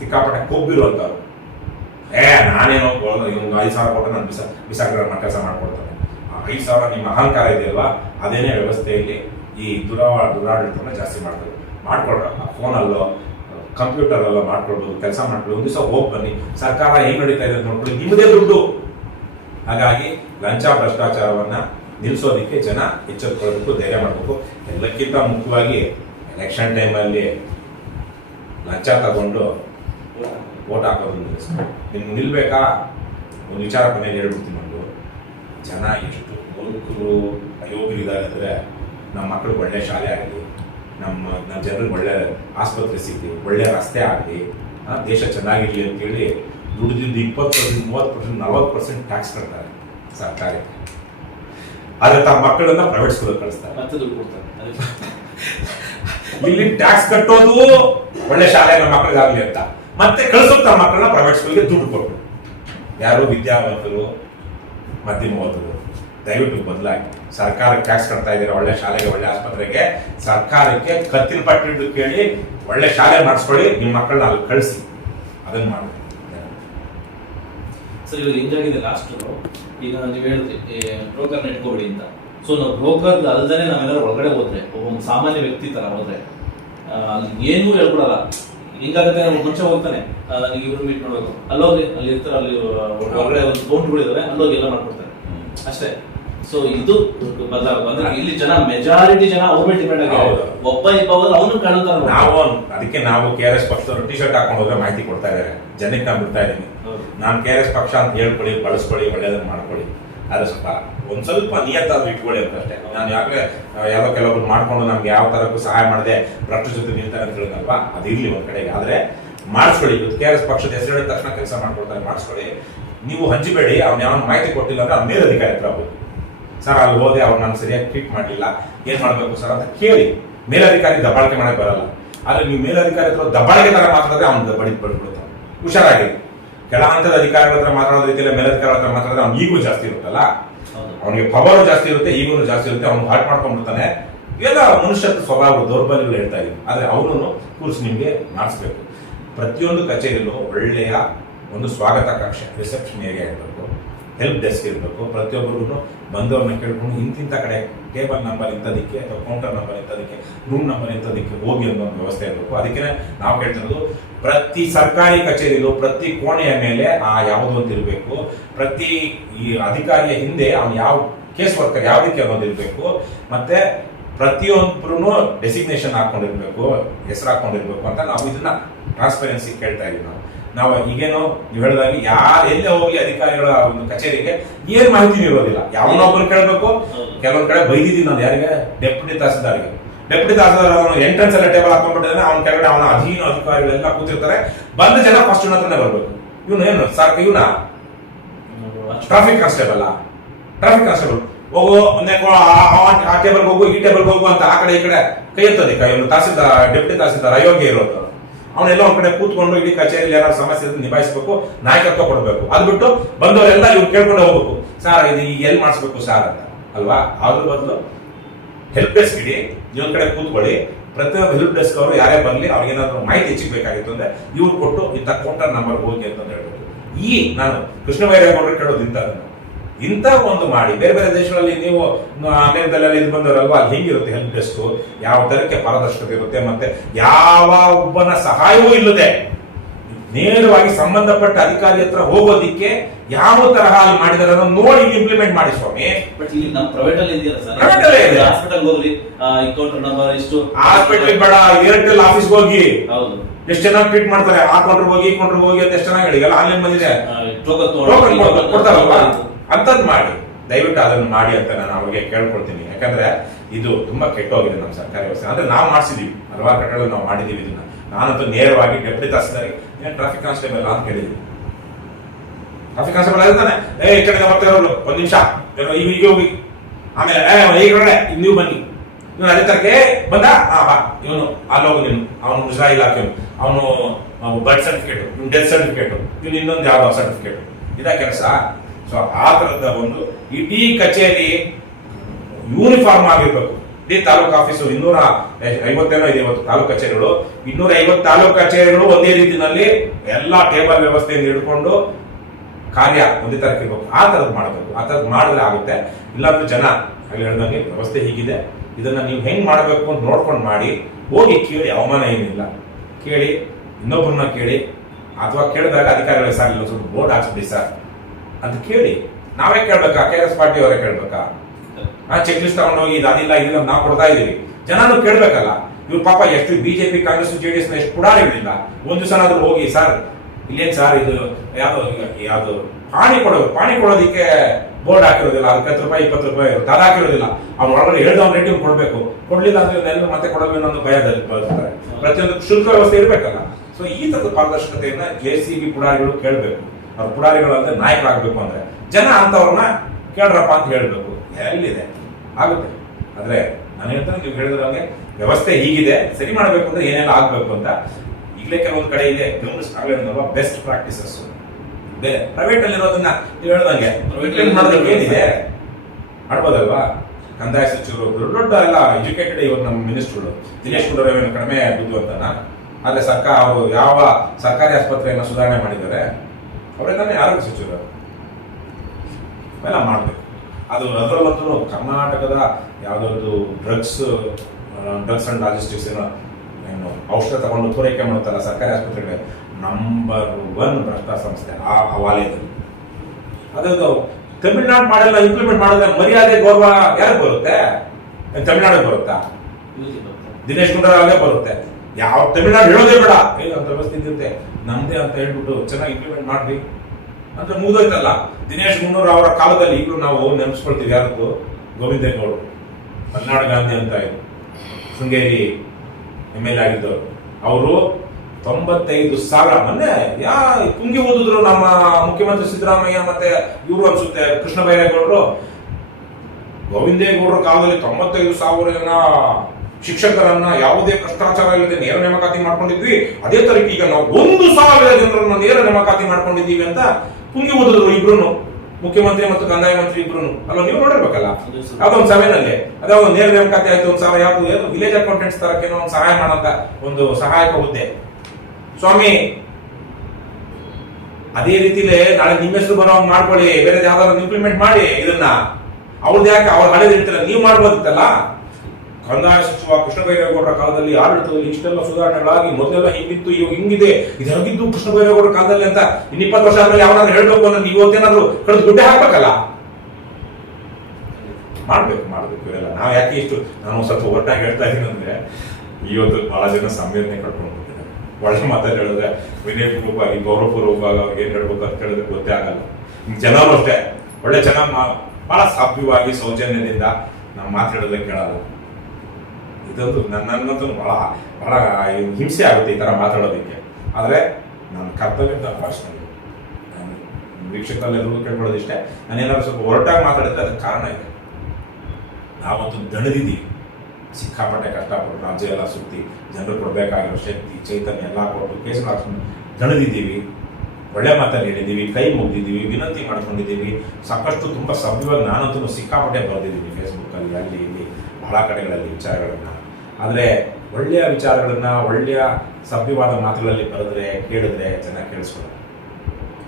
ಸಿಕ್ಕಾಪಟ್ಟೆ ಕೊಬ್ಬಿರುವಂತವ್ರು. ನಾನೇನೋ 5,000 ಕೊಟ್ಟರೆ ನಾನು ಬಿಸಾಕಿರೋ ಕೆಲಸ ಮಾಡ್ಕೊಡ್ತಾನೆ. 5,000 ನಿಮ್ಮ ಅಹಂಕಾರ ಇದೆಯಲ್ವಾ, ಅದೇನೇ ವ್ಯವಸ್ಥೆಯಲ್ಲಿ ಈ ದುರಾಡಳಿತವನ್ನ ಜಾಸ್ತಿ ಮಾಡ್ತಾರೆ. ಮಾಡ್ಕೊಳ್ರ ಫೋನಲ್ಲೋ ಕಂಪ್ಯೂಟರ್ ಅಲ್ಲೋ ಮಾಡ್ಕೊಳ್ಬೋದು, ಕೆಲಸ ಮಾಡ್ಕೊಳ್ಳಿ. ಒಂದು ದಿವಸ ಹೋಗಿ ಬನ್ನಿ, ಸರ್ಕಾರ ಹೆಂಗ್ ನಡೀತಾ ಇದೆ ನೋಡ್ಕೊಳ್ಳಿ, ನಿಮ್ಮದೇ ದುಡ್ಡು. ಹಾಗಾಗಿ ಲಂಚ ಭ್ರಷ್ಟಾಚಾರವನ್ನ ನಿಲ್ಲಿಸೋದಿಕ್ಕೆ ಜನ ಎಚ್ಚೆತ್ತುಕೊಳ್ಬೇಕು, ಧೈರ್ಯ ಮಾಡಬೇಕು. ಎಲ್ಲಕ್ಕಿಂತ ಮುಖ್ಯವಾಗಿ ಎಲೆಕ್ಷನ್ ಟೈಮಲ್ಲಿ ಲಂಚ ತಗೊಂಡು ವೋಟ್ ಹಾಕೋದು ನಿಲ್ಲಿಸ್ಬೇಕು. ನಿಮ್ಗೆ ನಿಲ್ಬೇಕಾ? ಒಂದು ವಿಚಾರ ಕೊನೆಯಲ್ಲಿ ಹೇಳ್ಬಿಡ್ತೀನಿ. ಒಂದು ಜನ ಎಷ್ಟು ಮೂರ್ಖರು ಅಯೋಗ್ಯರಿದ್ದಾರೆ ಅಂದ್ರೆ, ನಮ್ಮ ಮಕ್ಕಳಿಗೆ ಒಳ್ಳೆ ಶಾಲೆ ಆಗಲಿ, ನಮ್ಮ ಜನರಿಗೆ ಒಳ್ಳೆ ಆಸ್ಪತ್ರೆ ಸಿಗಲಿ, ಒಳ್ಳೆ ರಸ್ತೆ ಆಗಲಿ, ದೇಶ ಚೆನ್ನಾಗಿರ್ಲಿ ಅಂತೇಳಿ ದುಡಿದಿದ್ದು 20%, 30%, 40% ಟ್ಯಾಕ್ಸ್ ಕಟ್ತಾರೆ ಸರ್ಕಾರಿ. ಆದ್ರೆ ತಮ್ಮ ಮಕ್ಕಳನ್ನ ಪ್ರೈವೇಟ್ ಸ್ಕೂಲ್ ಕಳಿಸ್ತಾರೆ, ಮತ್ತೆ ದುಡ್ಡು ಕೊಡ್ತಾರೆ. ಇಲ್ಲಿ ಟ್ಯಾಕ್ಸ್ ಕಟ್ಟೋದು ಒಳ್ಳೆ ಶಾಲೆ ನಮ್ಮ ಮಕ್ಕಳಿಗಾಗಲಿ ಅಂತ, ಮತ್ತೆ ಕಳಿಸೋದು ತಮ್ಮ ಮಕ್ಕಳನ್ನ ಪ್ರೈವೇಟ್ ಸ್ಕೂಲ್ಗೆ ದುಡ್ಡು ಕೊಟ್ಟು. ಯಾರು ವಿದ್ಯಾವಂತರು, ಮಧ್ಯಮ ವರ್ಗರು ದಯವಿಟ್ಟು ಬದಲಾಗಿ. ಸರ್ಕಾರ ಟ್ಯಾಕ್ಸ್ ಕಟ್ತಾ ಇದ್ದೀರಾ, ಒಳ್ಳೆ ಶಾಲೆಗೆ, ಒಳ್ಳೆ ಆಸ್ಪತ್ರೆಗೆ, ಸರ್ಕಾರಕ್ಕೆ ಕತ್ತಿನ ಪಟ್ಟಿಟ್ಟು ಕೇಳಿ ಒಳ್ಳೆ ಶಾಲೆ ಮಾಡಿಸ್ಕೊಳ್ಳಿ, ನಿಮ್ಮ ಮಕ್ಕಳನ್ನ ಅಲ್ಲಿ ಕಳಿಸಿ. ಅದನ್ನ ಮಾಡಿ ಸರ್. ಇವಾಗ ಹೆಂಗಾಗಿದೆ ಲಾಸ್ಟ್, ಈಗ ನೀವು ಹೇಳಿದ್ರಿ ಬ್ರೋಕರ್ನ ಇಟ್ಕೋಬೇಡಿ ಅಂತ. ಸೊ ನಾವು ಬ್ರೋಕರ್ ಅಲ್ದೇ ನಾವೆಲ್ಲರೂ ಒಳಗಡೆ ಹೋದ್ರೆ, ಒಬ್ಬ ಸಾಮಾನ್ಯ ವ್ಯಕ್ತಿ ತರ ಹೋದ್ರೆ ಅಲ್ಲಿ ಏನೂ ಹೇಳ್ಕೊಡಲ್ಲ. ಹಿಂಗಾಗುತ್ತೆ, ಒಬ್ಬ ಮನುಷ್ಯ ಹೋಗ್ತಾನೆ, ನನಗೆ ಇವ್ರು ಮೀಟ್ ಮಾಡ್ಬೇಕು, ಅಲ್ಲೋಗಿ ಅಲ್ಲಿ ಇರ್ತಾರೆ, ಅಲ್ಲಿ ಹೊರಗಡೆ ಒಂದು ಕೌಂಟ್ಗಳಿದಾವೆ, ಅಲ್ಲೋಗಿ ಎಲ್ಲ ಮಾಡ್ಕೊಡ್ತಾರೆ ಅಷ್ಟೇ. ಸೊ ಇದು ಬದಲಾಗ ಅಂದ್ರೆ ಇಲ್ಲಿ ಜನ ಮೆಜಾರಿಟಿ ಜನ ಅವ್ರ ಮೇಲೆ ಡಿಪೆಂಡ್ ಆಗಿ ಒಬ್ಬ ಇಬ್ಬ ಅವನು ಕಾಣುತ್ತಾರೆ. ನಾವು ಅದಕ್ಕೆ ನಾವು KRS ಪಕ್ಷದವರು ಟಿ ಶರ್ಟ್ ಹಾಕೊಂಡು ಹೋದ್ರೆ ಮಾಹಿತಿ ಕೊಡ್ತಾ ಇದ್ದಾರೆ ಜನಕ್ಕೆ. ನಾನು ಬಿಡ್ತಾ ಇದ್ದೀನಿ, ನಾನು KRS ಪಕ್ಷ ಅಂತ ಹೇಳ್ಕೊಳ್ಳಿ, ಬಳಸ್ಕೊಳ್ಳಿ, ಒಳ್ಳೇದನ್ನ ಮಾಡ್ಕೊಳ್ಳಿ. ಆದ್ರೆ ಒಂದ್ ಸ್ವಲ್ಪ ನಿಯತ್ತಾದ್ರೂ ಇಟ್ಕೊಳ್ಳಿ ಅಂತ ಅಷ್ಟೇ. ನಾನು ಯಾರೋ ಕೆಲವೊಬ್ರು ಮಾಡ್ಕೊಂಡು ನಮ್ಗೆ ಯಾವ ತರಕ್ಕೂ ಸಹಾಯ ಮಾಡದೆ ಭ್ರಷ್ಟ ಜೊತೆ ನಿಲ್ತಾರೆ ಅಂತ ಹೇಳಿದ್ನಲ್ವಾ, ಅದಿರ್ಲಿ ಒಂದ್ ಕಡೆಗೆ. ಆದ್ರೆ ಮಾಡಿಸ್ಕೊಳ್ಳಿ. ಇವತ್ತು KRS ಪಕ್ಷದ ಹೆಸರು ಹೇಳಿದ ತಕ್ಷಣ ಕೆಲಸ ಮಾಡ್ಕೊಡ್ತಾರೆ, ಮಾಡಿಸ್ಕೊಳ್ಳಿ. ನೀವು ಹಂಚಿಬೇಡಿ. ಅವ್ನ ಯಾವ ಮಾಹಿತಿ ಕೊಟ್ಟಿಲ್ಲ ಅಂದ್ರೆ ಅವ್ನ ಮೇಲಧಿಕಾರಿ ಹತ್ರ ಹೋಗಿ, ಸರ್ ಅಲ್ಲಿ ಹೋದೆ, ಅವ್ರು ನಾನು ಸರಿಯಾಗಿ ಟ್ರೀಟ್ ಮಾಡಲಿಲ್ಲ, ಏನ್ ಮಾಡ್ಬೇಕು ಸರ್ ಅಂತ ಕೇಳಿ. ಮೇಲಧಿಕಾರಿ ದಬ್ಬಾಳಿಕೆ ಮಾಡಕ್ ಬರಲ್ಲ. ಆದ್ರೆ ನೀವು ಮೇಲಧಿಕಾರಿ ಹತ್ರ ದಬ್ಬಾಳಿಕೆ ತರ ಮಾತಾಡಿದ್ರೆ ಅವ್ನ ಬಡಿಬಿಡ್ತಾನೆ. ಹುಷಾರಾಗಿ. ಕೆಳ ಹಂತದ ಅಧಿಕಾರಿಗಳ ಹತ್ರ ಮಾತಾಡೋದ ರೀತಿಯಲ್ಲಿ ಮೇಲಧಿಕಾರಿಗಳ ಹತ್ರ ಮಾತಾಡಿದ್ರೆ ಅವ್ನು ಈಗೂ ಜಾಸ್ತಿ ಇರುತ್ತಲ್ಲ, ಅವನಿಗೆ ಪವರ್ ಜಾಸ್ತಿ ಇರುತ್ತೆ, ಈಗೂ ಜಾಸ್ತಿ ಇರುತ್ತೆ, ಅವ್ನು ಹಾಟ್ ಮಾಡ್ಕೊಂಡ್ಬಿಡ್ತಾನೆ. ಎಲ್ಲ ಮನುಷ್ಯತ್ವ ಸ್ವಭಾವ ದೌರ್ಬಲ್ಯಗಳು ಹೇಳ್ತಾ ಇದ್ದೀವಿ. ಆದ್ರೆ ಅವನು ಕೂರಿಸಿ ನಿಮ್ಗೆ ಮಾಡಿಸ್ಬೇಕು. ಪ್ರತಿಯೊಂದು ಕಚೇರಿಯಲ್ಲೂ ಒಳ್ಳೆಯ ಒಂದು ಸ್ವಾಗತ ಕಕ್ಷೆ, ರಿಸೆಪ್ಷನ್ ಏರಿಯಾ ಇರಬೇಕು, ಹೆಲ್ಪ್ ಡೆಸ್ಕ್ ಇರಬೇಕು. ಪ್ರತಿಯೊಬ್ಬರು ಬಂದವ್ರನ್ನ ಕೇಳ್ಕೊಂಡು ಇಂತಿಂಥ ಕಡೆ ಟೇಬಲ್ ನಂಬರ್ ಇಂಥದಕ್ಕೆ ಅಥವಾ ಕೌಂಟರ್ ನಂಬರ್ ಇಂಥದಕ್ಕೆ, ರೂಮ್ ನಂಬರ್ ಇಂಥದಕ್ಕೆ ಹೋಗಿ ಅನ್ನೋ ಒಂದು ವ್ಯವಸ್ಥೆ ಇರಬೇಕು. ಅದಕ್ಕೆ ನಾವು ಹೇಳ್ತಿರೋದು, ಪ್ರತಿ ಸರ್ಕಾರಿ ಕಚೇರಿಯಲ್ಲೂ ಪ್ರತಿ ಕೋಣೆಯ ಮೇಲೆ ಆ ಯಾವುದೋ ಒಂದು ಇರಬೇಕು. ಪ್ರತಿ ಈ ಅಧಿಕಾರಿಯ ಹಿಂದೆ ಅವ್ನು ಯಾವ ಕೇಸ್ ವರ್ಕರ್ ಯಾವುದಕ್ಕೆ ಅನ್ನೋದು ಇರಬೇಕು. ಮತ್ತೆ ಪ್ರತಿಯೊಬ್ಬರು ಡೆಸಿಗ್ನೇಷನ್ ಹಾಕೊಂಡಿರ್ಬೇಕು, ಹೆಸರು ಹಾಕೊಂಡಿರ್ಬೇಕು ಅಂತ ನಾವು ಇದನ್ನ ಟ್ರಾನ್ಸ್ಪರೆನ್ಸಿ ಕೇಳ್ತಾ ಇದೀವಿ. ನಾವು ಈಗೇನು ನೀವು ಹೇಳಿದಾಗ ಯಾರು ಎಲ್ಲೇ ಹೋಗಿ ಅಧಿಕಾರಿಗಳ ಒಂದು ಕಚೇರಿಗೆ ಏನ್ ಮಾಹಿತಿ ಇರೋದಿಲ್ಲ. ಯಾವನೊಬ್ಬರು ಕೇಳಬೇಕು. ಕೆಲವೊಂದ್ ಕಡೆ ಬೈದಿದ್ದೀನಿ ನಾನು, ಯಾರಿಗೆ? ಡೆಪ್ಯೂಟಿ ತಹಸೀಲ್ದಾರ್ಗೆ. ಡೆಪ್ಯೂಟಿ ತಹಸೀಲ್ದಾರ್ ಅವನು ಎಂಟ್ರೆನ್ಸ್ ಎಲ್ಲ ಟೇಬಲ್ ಹಾಕೊಂಡ್ಬಿಟ್ಟಿದ್ದಾನೆ, ಅವನ ಕೆಳಗಡೆ ಅವನ ಅಧೀನ ಅಧಿಕಾರಿಗಳೆಲ್ಲ ಕೂತಿರ್ತಾರೆ. ಬಂದ ಜನ ಫಸ್ಟ್ ಹತ್ರನೇ ಬರ್ಬೇಕು. ಇವನು ಏನು ಸರ್, ಇವನ ಟ್ರಾಫಿಕ್ ಕಾನ್ಸ್ಟೇಬಲ್ ಹೋಗು, ಆ ಟೇಬಲ್ ಹೋಗು, ಈ ಟೇಬಲ್ ಹೋಗು ಅಂತ ಆ ಕಡೆ ಈ ಕಡೆ ಕೈ ಎತ್ತೋದಿಕ್ಕ ಇವನು ತಹಸೀಲ್ದಾರ್, ಡೆಪ್ಯೂಟಿ ತಹಸೀಲ್ದಾರ್ ಅಯೋಗ್ಯ ಇರೋದು. ಅವನೆಲ್ಲ ಒಂದ್ ಕಡೆ ಕೂತ್ಕೊಂಡು ಇಡೀ ಕಚೇರಿಯಲ್ಲಿ ಏನಾದ್ರು ಸಮಸ್ಯೆ ನಿಭಾಯಿಸಬೇಕು, ನಾಯಕತ್ವ ಕೊಡಬೇಕು. ಅದು ಬಿಟ್ಟು ಬಂದವರೆಲ್ಲ ಇವ್ರು ಕೇಳ್ಕೊಂಡು ಹೋಗ್ಬೇಕು, ಸರ್ ಇದು ಈಗ ಎಲ್ಲಿ ಮಾಡಿಸ್ಬೇಕು ಸರ್ ಅಂತ ಅಲ್ವಾ. ಅದ್ರ ಬದಲು ಹೆಲ್ಪ್ ಡೆಸ್ಕ್ ಇಡಿ, ಇನ್ನೊಂದ್ ಕಡೆ ಕೂತ್ಕೊಳ್ಳಿ. ಪ್ರತಿಯೊಬ್ಬ ಹೆಲ್ಪ್ ಡೆಸ್ಕ್ ಅವರು ಯಾರೇ ಬರಲಿ, ಅವ್ರಿಗೆ ಏನಾದ್ರು ಮಾಹಿತಿ ಹೆಚ್ಚಿಗೆ ಬೇಕಾಗಿತ್ತು ಅಂದ್ರೆ ಇವ್ರು ಕೊಟ್ಟು ಇಂಥ ಕೌಂಟರ್ ನಂಬರ್ ಹೋಗಿ ಅಂತ ಹೇಳ್ಬೇಕು. ನಾನು ಕೃಷ್ಣ ಬೈರೇಗೌಡರು ಕೇಳೋದು ಇಂಥ ಒಂದು ಮಾಡಿ. ಬೇರೆ ಬೇರೆ ದೇಶಗಳಲ್ಲಿ ನೀವು ಅಮೆರಿಕದಲ್ಲಿ ಇದು ಬಂದವರಲ್ವಾ, ಅಲ್ಲಿ ಹೆಂಗಿರುತ್ತೆ ಹೆಲ್ಪ್ ಡೆಸ್ಕ್, ಯಾವ ತರಕ್ಕೆ ಪಾರದರ್ಶಕತೆ ಇರುತ್ತೆ, ಮತ್ತೆ ಯಾವ ಒಬ್ಬನ ಸಹಾಯವೂ ಇಲ್ಲದೆ ನೇರವಾಗಿ ಸಂಬಂಧಪಟ್ಟ ಅಧಿಕಾರಿ ಹತ್ರ ಹೋಗೋದಿಕ್ಕೆ ಯಾವ ತರಹ ಅಲ್ಲಿ ಮಾಡಿದಾರೆ ನೋಡಿ ಇಂಪ್ಲಿಮೆಂಟ್ ಮಾಡಿ ಸ್ವಾಮಿ. ಬಟ್ ಇಲ್ಲಿ ನಮ್ಮ ಪ್ರೈವೇಟ್ ಅಲ್ಲಿ ಇದೆಯಲ್ಲ ಸರ್, ಹಾಸ್ಪಿಟಲ್ ಹೋಗ್ರಿ, ಕೌಂಟರ್ ನಂಬರ್ ಇಷ್ಟು, ಹಾಸ್ಪಿಟಲ್ ಬೇಡ, ಏರ್ಟೆಲ್ ಆಫೀಸ್ಗೆ ಹೋಗಿ. ಹೌದು, ಎಷ್ಟು ಚೆನ್ನಾಗಿ ಟ್ರೀಟ್ ಮಾಡ್ತಾರೆ. ಆ ಕೌಂಟರ್ ಹೋಗಿ ಈ ಕೌಂಟರ್ ಹೋಗಿ ಅಂತ ಎಷ್ಟು ಚೆನ್ನಾಗಿ ಹೇಳಿ. ಆನ್ಲೈನ್ ಬಂದಿದೆ, ಕೊಡ್ತಾರಲ್ವಾ, ಅಂತದ್ ಮಾಡಿ. ದಯವಿಟ್ಟು ಅದನ್ನು ಮಾಡಿ ಅಂತ ನಾನು ಅವ್ರಿಗೆ ಕೇಳ್ಕೊಳ್ತೀನಿ. ಯಾಕಂದ್ರೆ ಇದು ತುಂಬಾ ಕೆಟ್ಟೋಗಿದೆ ನಮ್ಮ ಸರ್ಕಾರಿ ವ್ಯವಸ್ಥೆ. ಅಂದ್ರೆ ನಾವು ಮಾಡಿಸಿದೀವಿ, ಹಲವಾರು ಕಟ್ಟಡ ನಾವು ಮಾಡಿದೀವಿ ಇದನ್ನ. ನಾನಂತೂ ನೇರವಾಗಿ ಡೆಪ್ಯೂಟಿ ತಹಸೀಲ್ದಾರ್ಗೆ ಏನ್ ಟ್ರಾಫಿಕ್ ಕಾನ್ಸ್ಟೇಬಲ್ ಅಂತ ಕೇಳಿದ್ವಿ. ಟ್ರಾಫಿಕ್ ಕಾನ್ಸ್ಟೇಬಲ್ ಆಗಿರ್ತಾನೆ, ಈ ಕಡೆ ಬರ್ತಾ ಇರೋರು ಒಂದ್ ನಿಮಿಷ ಈಗ ಹೋಗಿ, ಆಮೇಲೆ ಈಗ ನೀವು ಬನ್ನಿ, ಇವನು ಅದೇ ತರಕ್ಕೆ ಬಂದ, ಬಾ ಇವನು ಅಲ್ಲೋಗಿ, ನೀನು ಅವನು ಮುಜರಾ ಇಲಾಖೆ, ಅವನು ಬರ್ತ್ ಸರ್ಟಿಫಿಕೇಟ್, ಡೆತ್ ಸರ್ಟಿಫಿಕೇಟ್, ಇವನು ಇನ್ನೊಂದು ಯಾವ್ದೋ ಸರ್ಟಿಫಿಕೇಟ್, ಇದ ಕೆಲಸ. ಸೊ ಆ ತರದ ಒಂದು ಇಡೀ ಕಚೇರಿ ಯೂನಿಫಾರ್ಮ್ ಆಗಿರ್ಬೇಕು. ಇಡೀ ತಾಲೂಕು ಆಫೀಸು 250 ಇದೆ ಇವತ್ತು ತಾಲೂಕು ಕಚೇರಿಗಳು. 250 ತಾಲೂಕು ಕಚೇರಿಗಳು ಒಂದೇ ರೀತಿಯಲ್ಲಿ ಎಲ್ಲಾ ಟೇಬಲ್ ವ್ಯವಸ್ಥೆಯಿಂದ ಹಿಡ್ಕೊಂಡು ಕಾರ್ಯ ಒಂದೇ ತರಕ್ಕೆ ಇರ್ಬೇಕು. ಆ ತರದ್ ಮಾಡಬೇಕು. ಆ ತರದ್ ಮಾಡಿದ್ರೆ ಆಗುತ್ತೆ. ಇಲ್ಲಾಂದ್ರೆ ಜನ ಅಲ್ಲಿ ಹೇಳ್ದಂಗೆ ವ್ಯವಸ್ಥೆ ಹೀಗಿದೆ, ಇದನ್ನ ನೀವು ಹೆಂಗ್ ಮಾಡ್ಬೇಕು ಅಂತ ನೋಡ್ಕೊಂಡು ಮಾಡಿ. ಹೋಗಿ ಕೇಳಿ, ಅವಮಾನ ಏನಿಲ್ಲ. ಕೇಳಿ, ಇನ್ನೊಬ್ಬರನ್ನ ಕೇಳಿ, ಅಥವಾ ಕೇಳಿದಾಗ ಅಧಿಕಾರಿಗಳ ಸರ್ ಇಲ್ಲ ಸ್ವಲ್ಪ ಬೋರ್ಡ್ ಹಾಕ್ಸ್ಬಿಡಿ ಸರ್ ಅಂತ ಕೇಳಿ. ನಾವೇ ಕೇಳ್ಬೇಕಾ? KRS ಪಾರ್ಟಿ ಅವರೇ ಕೇಳ್ಬೇಕಾ? ಚೆಕ್ ಲಿಸ್ಟ್ ತಗೊಂಡು ಹೋಗಿ ಅದಿಲ್ಲ ಇದಿಲ್ಲ ನಾವು ಕೊಡ್ತಾ ಇದೀವಿ. ಜನನು ಕೇಳ್ಬೇಕಲ್ಲ. ಇವ್ರು ಪಾಪ ಎಷ್ಟು ಬಿಜೆಪಿ, ಕಾಂಗ್ರೆಸ್, JDS ಎಷ್ಟು ಪುಡಾರಿಗಳಿಲ್ಲ. ಒಂದ್ ದಿವಸನಾದ್ರೂ ಹೋಗಿ, ಸರ್ ಇಲ್ಲೇನ್ ಸರ್ ಇದು ಯಾವ್ದು ಪಾಣಿ ಕೊಡೋದಿಕ್ಕೆ ಬೋರ್ಡ್ ಹಾಕಿರೋದಿಲ್ಲ, ಅದಕ್ಕೆ 10 ರೂಪಾಯಿ 20 ರೂಪಾಯಿ ಇರುತ್ತೆ, ಅದು ಹಾಕಿರೋದಿಲ್ಲ. ಅವ್ನು ಒಳಗಡೆ ಹೇಳ್ದವ್ನ ರೇಟಿಂಗ್ ಕೊಡ್ಬೇಕು. ಕೊಡ್ಲಿಲ್ಲ ಅಂದ್ರೆ ಇವನ್ನೆಲ್ಲ ಮತ್ತೆ ಕೊಡೋದು ಅನ್ನೋ ಭಯದಲ್ಲಿ ಬರ್ತಾರೆ. ಪ್ರತಿಯೊಂದು ಶುಲ್ಕ ವ್ಯವಸ್ಥೆ ಇರ್ಬೇಕಲ್ಲ. ಸೊ ಈ ತರದ ಪಾರದರ್ಶಕತೆಯನ್ನ JCB ಪುಡಾರಿಗಳು ಕೇಳ್ಬೇಕು. ಅವ್ರ ಪುಡಾರಿಗಳು ಅಂದ್ರೆ ನಾಯಕರಾಗಬೇಕು ಅಂದ್ರೆ ಜನ ಅಂತವ್ರನ್ನ ಕೇಳ್ರಪ್ಪ ಅಂತ ಹೇಳ್ಬೇಕು. ಎಲ್ಲಿದೆ ಆಗುತ್ತೆ. ಆದ್ರೆ ನಾನು ಹೇಳ್ತಾನೆ, ನೀವು ಹೇಳಿದ್ರಂಗೆ ವ್ಯವಸ್ಥೆ ಹೀಗಿದೆ, ಸರಿ ಮಾಡ್ಬೇಕು ಅಂದ್ರೆ ಏನೆಲ್ಲ ಆಗ್ಬೇಕು ಅಂತ ಈಗಲೇ ಕೆಲವೊಂದು ಕಡೆ ಇದೆ. ಗಮನಿಸ್ತಾಗಲ್ವಾ ಬೆಸ್ಟ್ ಪ್ರಾಕ್ಟೀಸಸ್ ಪ್ರೈವೇಟ್ ಅಲ್ಲಿ ಇರೋದನ್ನ ನೀವು ಹೇಳ್ದಂಗೆ ಮಾಡೋದಕ್ಕೆ ಏನಿದೆ ಮಾಡ್ಬೋದಲ್ವಾ. ಕಂದಾಯ ಸಚಿವರು ದೊಡ್ಡ ಎಲ್ಲ ಎಜುಕೇಟೆಡ್ ಇವರು ನಮ್ಮ ಮಿನಿಸ್ಟರ್ಗಳು. ದಿನೇಶ್ ಗುಂಡೂರಾವ್ ಕಡಿಮೆ ಬುದ್ಧಿ ಅಂತಾನ. ಆದ್ರೆ ಸರ್ಕಾರ ಅವರು ಯಾವ ಸರ್ಕಾರಿ ಆಸ್ಪತ್ರೆಯನ್ನ ಸುಧಾರಣೆ ಮಾಡಿದ್ದಾರೆ, ಅವರೇ ತಾನೇ ಆರೋಗ್ಯ ಸಚಿವರು. ಅವೆಲ್ಲ ಮಾಡ್ಬೇಕು. ಅದರಲ್ಲಂತೂ ಕರ್ನಾಟಕದ ಯಾವ್ದಾದ್ರು ಡ್ರಗ್ಸ್ ಅಂಡ್ ಲಾಜಿಸ್ಟಿಕ್ಸ್ ಏನು ಔಷಧ ತಗೊಂಡು ಪೂರೈಕೆ ಮಾಡುತ್ತಲ್ಲ ಸರ್ಕಾರಿ ಆಸ್ಪತ್ರೆಗಳಿಗೆ, ನಂಬರ್ 1 ಭ್ರಷ್ಟ ಸಂಸ್ಥೆ ಆ ವಲಯದಲ್ಲಿ. ಅದು ತಮಿಳ್ನಾಡು ಮಾಡೆಲ್ಲ ಇಂಪ್ಲಿಮೆಂಟ್ ಮಾಡಿದ್ರೆ ಮರ್ಯಾದೆ ಗೌರವ ಯಾರಿಗೆ ಬರುತ್ತೆ? ತಮಿಳ್ನಾಡಿಗೆ ಬರುತ್ತಾ? ದಿನೇಶ್ ಗುಂಡೂರಾವ್ಗೆ ಬರುತ್ತೆ. ಯಾವ ತಮಿಳ್ನಾಡು ಹೇಳೋದೇ ಬೇಡ, ಅಂತ ವ್ಯವಸ್ಥೆ ಇರುತ್ತೆ ನಮ್ದೇ ಅಂತ ಹೇಳ್ಬಿಟ್ಟು ಚೆನ್ನಾಗಿ ಇಂಪ್ಲಿಮೆಂಟ್ ಮಾಡ್ರಿ ಅಂತ ಮುಗಿದೋಯ್ತಲ್ಲ. ದಿನೇಶ್ ಗುಂಡೂರಾವ್ ಅವರ ಕಾಲದಲ್ಲಿ ಈಗಲೂ ನಾವು ನೆನೆಸ್ಕೊಳ್ತೀವಿ. ಯಾರದ್ದು? ಗೋವಿಂದೇಗೌಡರು, ಮಲ್ನಾಡು ಗಾಂಧಿ ಅಂತ ಶೃಂಗೇರಿ MLA ಆಗಿದ್ದವರು. ಅವರು 95,000 ಮೊನ್ನೆ ತುಂಗಿ ಓದಿದ್ರು ನಮ್ಮ ಮುಖ್ಯಮಂತ್ರಿ ಸಿದ್ದರಾಮಯ್ಯ ಮತ್ತೆ ಇವರು ಅನ್ಸುತ್ತೆ ಕೃಷ್ಣ ಬೈರೇಗೌಡರು. ಗೋವಿಂದೇಗೌಡರ ಕಾಲದಲ್ಲಿ 95,000 ಜನ ಶಿಕ್ಷಕರನ್ನ ಯಾವುದೇ ಭ್ರಷ್ಟಾಚಾರ ಇಲ್ಲದೆ ನೇರ ನೇಮಕಾತಿ ಮಾಡ್ಕೊಂಡಿದ್ವಿ. ಅದೇ ತರಕ್ಕೆ ಈಗ ನಾವು 1,000 ಜನರನ್ನ ನೇರ ನೇಮಕಾತಿ ಮಾಡ್ಕೊಂಡಿದ್ದೀವಿ ಅಂತ ತುಂಗಿ ಓದಿದ್ರು ಇಬ್ರು, ಮುಖ್ಯಮಂತ್ರಿ ಮತ್ತು ಕಂದಾಯ ಮಂತ್ರಿ ಇಬ್ರು. ಅಲ್ಲ, ನೀವು ನೋಡಿರ್ಬೇಕಲ್ಲ. ಅದೊಂದು ಸಭೆನಲ್ಲಿ ಅದೇ ಒಂದು ನೇರ ನೇಮಕಾತಿ ಆಯ್ತು. 1,000 ಯಾವ್ದು ವಿಲೇಜ್ ಅಕೌಂಟೆಂಟ್ಸ್ ತರಕ್ಕೆ ಒಂದು ಸಹಾಯ ಮಾಡೋಂತ ಒಂದು ಸಹಾಯಕ ಹುದ್ದೆ. ಸ್ವಾಮಿ ಅದೇ ರೀತಿಲೇ ನಾಳೆ ನಿಮ್ಮ ಹೆಸರು ಬರೋ ಮಾಡ್ಕೊಳ್ಳಿ, ಬೇರೆ ಯಾವ್ದಾದ್ರು ಇಂಪ್ಲಿಮೆಂಟ್ ಮಾಡಿ ಇದನ್ನ. ಅವ್ರದ್ದು ಯಾಕೆ ಅವ್ರು ಹಳೇದು ಇರ್ತಾರೆ, ನೀವು ಮಾಡ್ಬೋದಿತ್ತಲ್ಲ. ಕಂದಾಯ ಸಚಿವ ಕೃಷ್ಣ ಬೈರೇಗೌಡರ ಕಾಲದಲ್ಲಿ ಆಡಳಿತದಲ್ಲಿ ಇಷ್ಟೆಲ್ಲ ಸುಧಾರಣೆಗಳಾಗಿ ಮೊದಲೆಲ್ಲ ಹಿಂಗಿತ್ತು, ಇವಾಗ ಹಿಂಗಿದೆ, ಇದು ಹೇಗಿದ್ದು ಕೃಷ್ಣ ಬೈರೇಗೌಡರ ಕಾಲದಲ್ಲಿ ಅಂತ ಇನ್ನು 20 ವರ್ಷ ಆದ್ಮೇಲೆ ಯಾವನಾದ್ರು ಹೇಳ್ಬೇಕು ಅಂದ್ರೆ ನೀವು ಇವತ್ತೇನಾದ್ರು ಕಳೆದು ಗುಡ್ಡೆ ಹಾಕ್ಬೇಕಲ್ಲ. ಮಾಡ್ಬೇಕು ಇವೆಲ್ಲ. ನಾವ್ ಯಾಕೆ ಇಷ್ಟು ನಾನು ಸ್ವಲ್ಪ ಒಟ್ಟಾಗಿ ಹೇಳ್ತಾ ಇದ್ದೀನಿ ಅಂದ್ರೆ, ಇವತ್ತು ಬಹಳ ಜನ ಸಂವೇದನೆ ಕಟ್ಕೊಂಡು ಹೋಗ್ತಾರೆ. ಒಳ್ಳೆ ಮಾತಾಡಿ ಹೇಳಿದ್ರೆ ವಿನಯಪೂರ್ವಕವಾಗಿ ಗೌರವಪೂರ್ವಕವಾಗಿ ಅವ್ರಿಗೆ ಏನ್ ಹೇಳ್ಬೇಕು ಅಂತ ಹೇಳಿದ್ರೆ ಗೊತ್ತೇ ಆಗಲ್ಲ. ಜನರು ಅಷ್ಟೇ ಒಳ್ಳೆ ಜನ ಬಹಳ ಸಭ್ಯವಾಗಿ ಸೌಜನ್ಯದಿಂದ ನಾವು ಮಾತಾಡೋದೇ ಕೇಳಲ್ಲ. ಇದೊಂದು ನನ್ನಂತೂ ಬಹಳ ಬಹಳ ಹಿಂಸೆ ಆಗುತ್ತೆ ಈ ತರ ಮಾತಾಡೋದಕ್ಕೆ. ಆದ್ರೆ ನನ್ನ ಕರ್ತವ್ಯದ ಭಾಷಣ. ನಾನು ವೀಕ್ಷಕರೆಲ್ಲರಿಗೂ ಕೇಳ್ಕೊಳ್ಳೋದಿಷ್ಟೇ, ನಾನೇನಾದ್ರು ಸ್ವಲ್ಪ ಹೊರಟಾಗಿ ಮಾತಾಡಿದ್ರೆ ಅದಕ್ಕೆ ಕಾರಣ ಇದೆ. ನಾವಂತೂ ದಣಿದಿದ್ದೀವಿ, ಸಿಕ್ಕಾಪಟ್ಟೆ ಕಷ್ಟಪಟ್ಟು ರಾಜ್ಯ ಎಲ್ಲ ಸುತ್ತಿ ಜನರು ಕೊಡಬೇಕಾಗಿರೋ ಶಕ್ತಿ ಚೈತನ್ಯ ಎಲ್ಲ ಕೊಟ್ಟು ಕೇಸ್ ಹಾಕ್ಕೊಂಡು ದಣಿದಿದ್ದೀವಿ. ಒಳ್ಳೆ ಮಾತಲ್ಲಿ ಹೇಳಿದ್ದೀವಿ, ಕೈ ಮುಗಿದಿದ್ದೀವಿ, ವಿನಂತಿ ಮಾಡ್ಕೊಂಡಿದ್ದೀವಿ. ಸಾಕಷ್ಟು ತುಂಬಾ ಸಭ್ಯವಾಗಿ ನಾನಂತೂ ಸಿಕ್ಕಾಪಟ್ಟೆ ಬರೆದಿದ್ದೀವಿ ಫೇಸ್ಬುಕ್ಕಲ್ಲಿ, ಅಲ್ಲಿ ಇಲ್ಲಿ ಬಹಳ ಕಡೆಗಳಲ್ಲಿ ವಿಚಾರಗಳನ್ನ. ಆದರೆ ಒಳ್ಳೆಯ ವಿಚಾರಗಳನ್ನ ಒಳ್ಳೆಯ ಸಭ್ಯವಾದ ಮಾತುಗಳಲ್ಲಿ ಬರೆದ್ರೆ ಕೇಳಿದ್ರೆ ಜನ ಕೇಳಿಸ್ಕೊಳ್ಳ.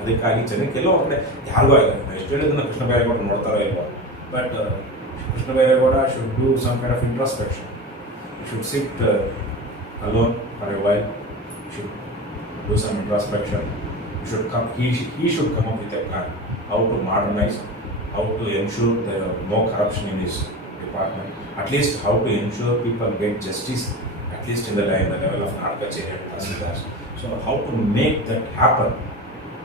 ಅದಕ್ಕಾಗಿ ಜನಕ್ಕೆಲ್ಲೋ ಕಡೆ ಯಾರಿಗೂ ಎಷ್ಟು ಹೇಳಿದನ್ನ ಕೃಷ್ಣ ಬೈರೇಗೌಡ ನೋಡ್ತಾರೋ ಇಲ್ವೋ, but Krishna Byregowda should do some kind of introspection. Should sit alone for a while. Should do some introspection. He should come up with a plan how to modernize, how to ensure there are no corruption in his department, at least how to ensure people get justice, at least in the level of Narkacheri and Tahsildars. So how to make that happen,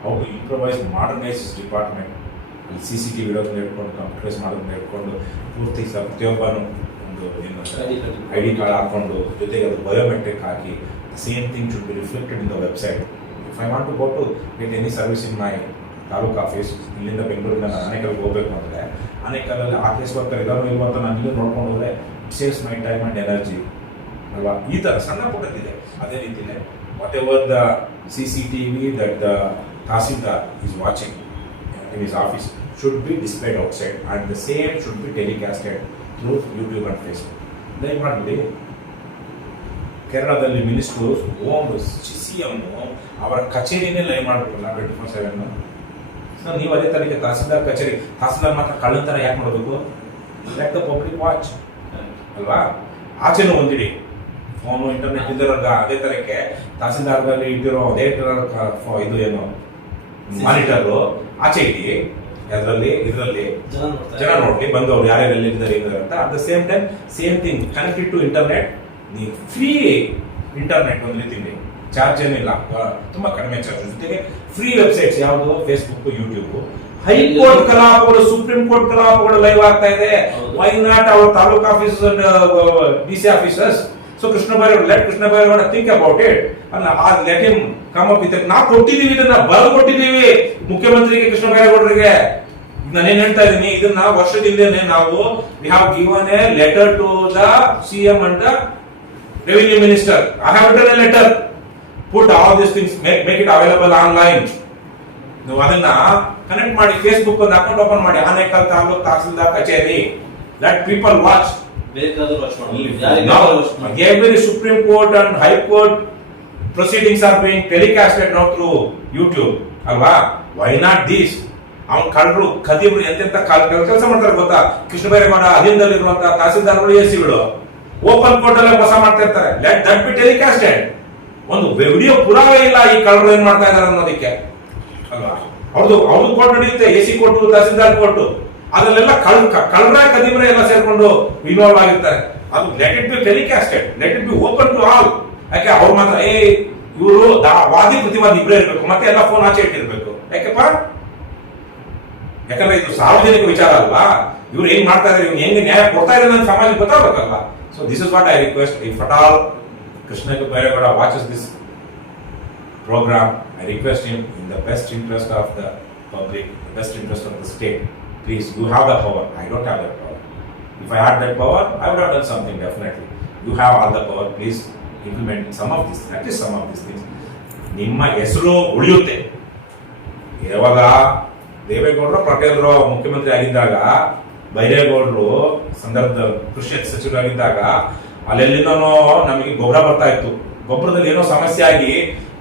how to improvise, modernize his department. CCTV ಇಡೋದನ್ನ ಇಟ್ಕೊಂಡು computerise ಮಾಡೋದನ್ನ ಇಟ್ಕೊಂಡು ಪೂರ್ತಿ ಪ್ರತಿಯೊಬ್ಬನು ID card ಹಾಕೊಂಡು ಜೊತೆಗೆ ಅದು biometric ಹಾಕಿ same thing should be reflected in the website. If I want to go to get any service in my taluk office, ಇಲ್ಲಿಂದ ಬೆಂಗಳೂರಿಂದ ನಾನು ಆನೇಕಲ್ಗೆ ಹೋಗ್ಬೇಕು ಅಂದರೆ ಆನೇಕಲ್ಲಲ್ಲಿ ಆ ಕೇಸ್ ವರ್ಕರ್ ಎಲ್ಲರೂ ಇಲ್ವ ಅಂತ ನಾನು ಇಲ್ಲೂ ನೋಡ್ಕೊಂಡು ಹೋದರೆ it saves my time and energy ಅಲ್ವಾ. ಈ ಥರ ಸಣ್ಣ ಪುಟ್ಟದಿದೆ. ಅದೇ ರೀತಿಯೇ what ever the CCTV that the Tahsildar is watching in his office should be displayed outside and the same should be telecasted through YouTube and Facebook. Live ಮಾಡಿಬಿಡಿ. ಕೇರಳದಲ್ಲಿ minister CM ಅವರ ಕಚೇರಿನೇ live ಮಾಡ್ಬಿಡಲ್ಲ 24/7. Sir ನೀವು ಅದೇ ತರಕ್ಕೆ ತಹಸೀಲ್ದಾರ್ ಕಚೇರಿ, ತಹಸೀಲ್ದಾರ್ ಮಾತ್ರ ಕಳ್ಳನ ಥರ ಯಾಕೆ ಮಾಡಬೇಕು? ಲೆಟ್ ದ ಪಬ್ಲಿಕ್ ವಾಚ್ ಅಲ್ವಾ. ಆಚೆನೂ ಒಂದಿಡಿ ಫೋನು ಇಂಟರ್ನೆಟ್ ಇದ್ದವ್ರಾಗ ಅದೇ ತರಕ್ಕೆ ತಹಸೀಲ್ದಾರ್ಗಳಲ್ಲಿ ಇಟ್ಟಿರೋ ಅದೇ ಇದು ಏನು ಮಾನಿಟರ್ ಆಚೆ ಇಡಿ, ಇದರಲ್ಲಿ ಜನ ನೋಡ್ಲಿ ಬಂದವರು ಯಾರ್ಯಾರು ಎಲ್ಲಿದ್ದಾರೆ ಅಂತ. At the same time same thing connected to internet. ನೀವು ಫ್ರೀ ಇಂಟರ್ನೆಟ್ ಒಂದು ರೀತಿ ಚಾರ್ಜ್ ಏನಿಲ್ಲ, ತುಂಬಾ ಕಡಿಮೆ ಚಾರ್ಜ್. ಜೊತೆಗೆ ಫ್ರೀ ವೆಬ್ಸೈಟ್ಸ್ ಯಾವುದು ಫೇಸ್ಬುಕ್, ಯೂಟ್ಯೂಬ್. ಹೈಕೋರ್ಟ್ ಕಲಾಪಗಳು, ಸುಪ್ರೀಂ ಕೋರ್ಟ್ ಕಲಾಪಗಳು ಲೈವ್ ಆಗ್ತಾ ಇದೆ. Why not our taluk office and DC officers? So Krishna Byregowda think about it. Let him come up with. ನಾವು ಕೊಟ್ಟಿದ್ದೀವಿ, ಇದನ್ನ ಬರೆದು ಕೊಟ್ಟಿದ್ದೀವಿ ಮುಖ್ಯಮಂತ್ರಿಗೆ, ಕೃಷ್ಣ ಬೈರೇಗೌಡರಿಗೆ. ನಾನೇನ್ ಹೇಳ್ತಾ ಇದ್ದೀನಿ, ಇದನ್ನ ವರ್ಷದಿಂದನೇ ನಾವು we have given a letter to the CM and the revenue minister. I have written a letter, put all this things, make it available online. ನೀವು ಅದನ್ನ ಕನೆಕ್ಟ್ ಮಾಡಿ, ಫೇಸ್ಬುಕ್ ಒಂದು ಅಕೌಂಟ್ ಓಪನ್ ಮಾಡಿ, ಆನೇಕಲ್ ತಾಲೂಕ್ ತಹಸೀಲ್ದಾರ್ ಕಚೇರಿ. Let people watch. Every Supreme Court and High Court proceedings are being telecasted now through YouTube. ಅಲ್ವಾ? Why not this? ಅವ್ನು ಕಳ್ಳರು ಖದೀಬ್ರು ಎಂತೆಂತ ಕೆಲಸ ಮಾಡ್ತಾರೆ ಗೊತ್ತಾ? ಕೃಷ್ಣ ಬೈರೇಗೌಡ ಅಧೀನದಲ್ಲಿರುವಂತ ತಹಸೀಲ್ದಾರ್ಗಳು ಎಸಿಗಳು ಓಪನ್ ಕೋರ್ಟ್ ಅಲ್ಲೇ ಮೋಸ ಮಾಡ್ತಾ ಇರ್ತಾರೆ. Let that be telecasted. ಒಂದು ವಿಡಿಯೋ ಪುರಾವೆ ಇಲ್ಲ ಈ ಕಳ್ಳರು ಏನ್ ಮಾಡ್ತಾ ಇದಾರೆ ಅನ್ನೋದಕ್ಕೆ ಅಲ್ವಾ. ಅವ್ರದ್ದು ಕೋರ್ಟ್ ನಡೆಯುತ್ತೆ, AC ಕೋರ್ಟ್, ತಹಸೀಲ್ದಾರ್ ಕೋರ್ಟ್. ಅದರಲ್ಲೆಲ್ಲ ಕಳ್ಳರ ಕದೀಮ್ರೆ ಎಲ್ಲ ಸೇರ್ಕೊಂಡು ಇನ್ವಾಲ್ವ್ ಆಗಿರ್ತಾರೆ. ಅದು let it be telecasted, let it be open to all. ಯಾಕೆ ಅವ್ರು ಮಾತ್ರ ಇವರು ವಾದಿ ಪ್ರತಿವಾದಿ ಇಬ್ಬರೇ ಇರ್ಬೇಕು, ಮತ್ತೆ ಎಲ್ಲ ಫೋನ್ ಆಚೆ ಇಟ್ಟಿರ್ಬೇಕು. ಯಾಕೆಪ್ಪ? ಯಾಕಂದ್ರೆ ಇದು ಸಾರ್ವಜನಿಕ ವಿಚಾರ ಅಲ್ವಾ. ಇವ್ರು ಏನ್ ಮಾಡ್ತಾ ಇದ್ದಾರೆ, ಇವ್ರು ಹೆಂಗೆ ನ್ಯಾಯ ಕೊಡ್ತಾ ಇದ್ದಾರೆ ಅಂತ ಸಮಾಜಕ್ಕೆ ಗೊತ್ತಾಗಬೇಕಲ್ವಾ. So this is what I request. If at all Krishna Byregowda watches this program, I request him in the best interest of the public, the best interest of the state. Please, you have the power. I don't have that power. If I had that power, I would have done something definitely. You have all the power. Please implement some of this, at least some of these things. ನಿಮ್ಮ ಹೆಸರು ಉಳಿಯುತ್ತೆ. ಯಾವಾಗ ದೇವೇಗೌಡರು ಪಟೇಲ್ರು ಮುಖ್ಯಮಂತ್ರಿ ಆಗಿದ್ದಾಗ, ಬೈರೇಗೌಡರು ಸಂದರ್ಭದ ಕೃಷಿ ಸಚಿವರಾಗಿದ್ದಾಗ ಅಲ್ಲೆಲ್ಲಿಂದನೋ ನಮಗೆ ಗೊಬ್ಬರ ಬರ್ತಾ ಇತ್ತು. ಗೊಬ್ಬರದಲ್ಲಿ ಏನೋ ಸಮಸ್ಯೆ ಆಗಿ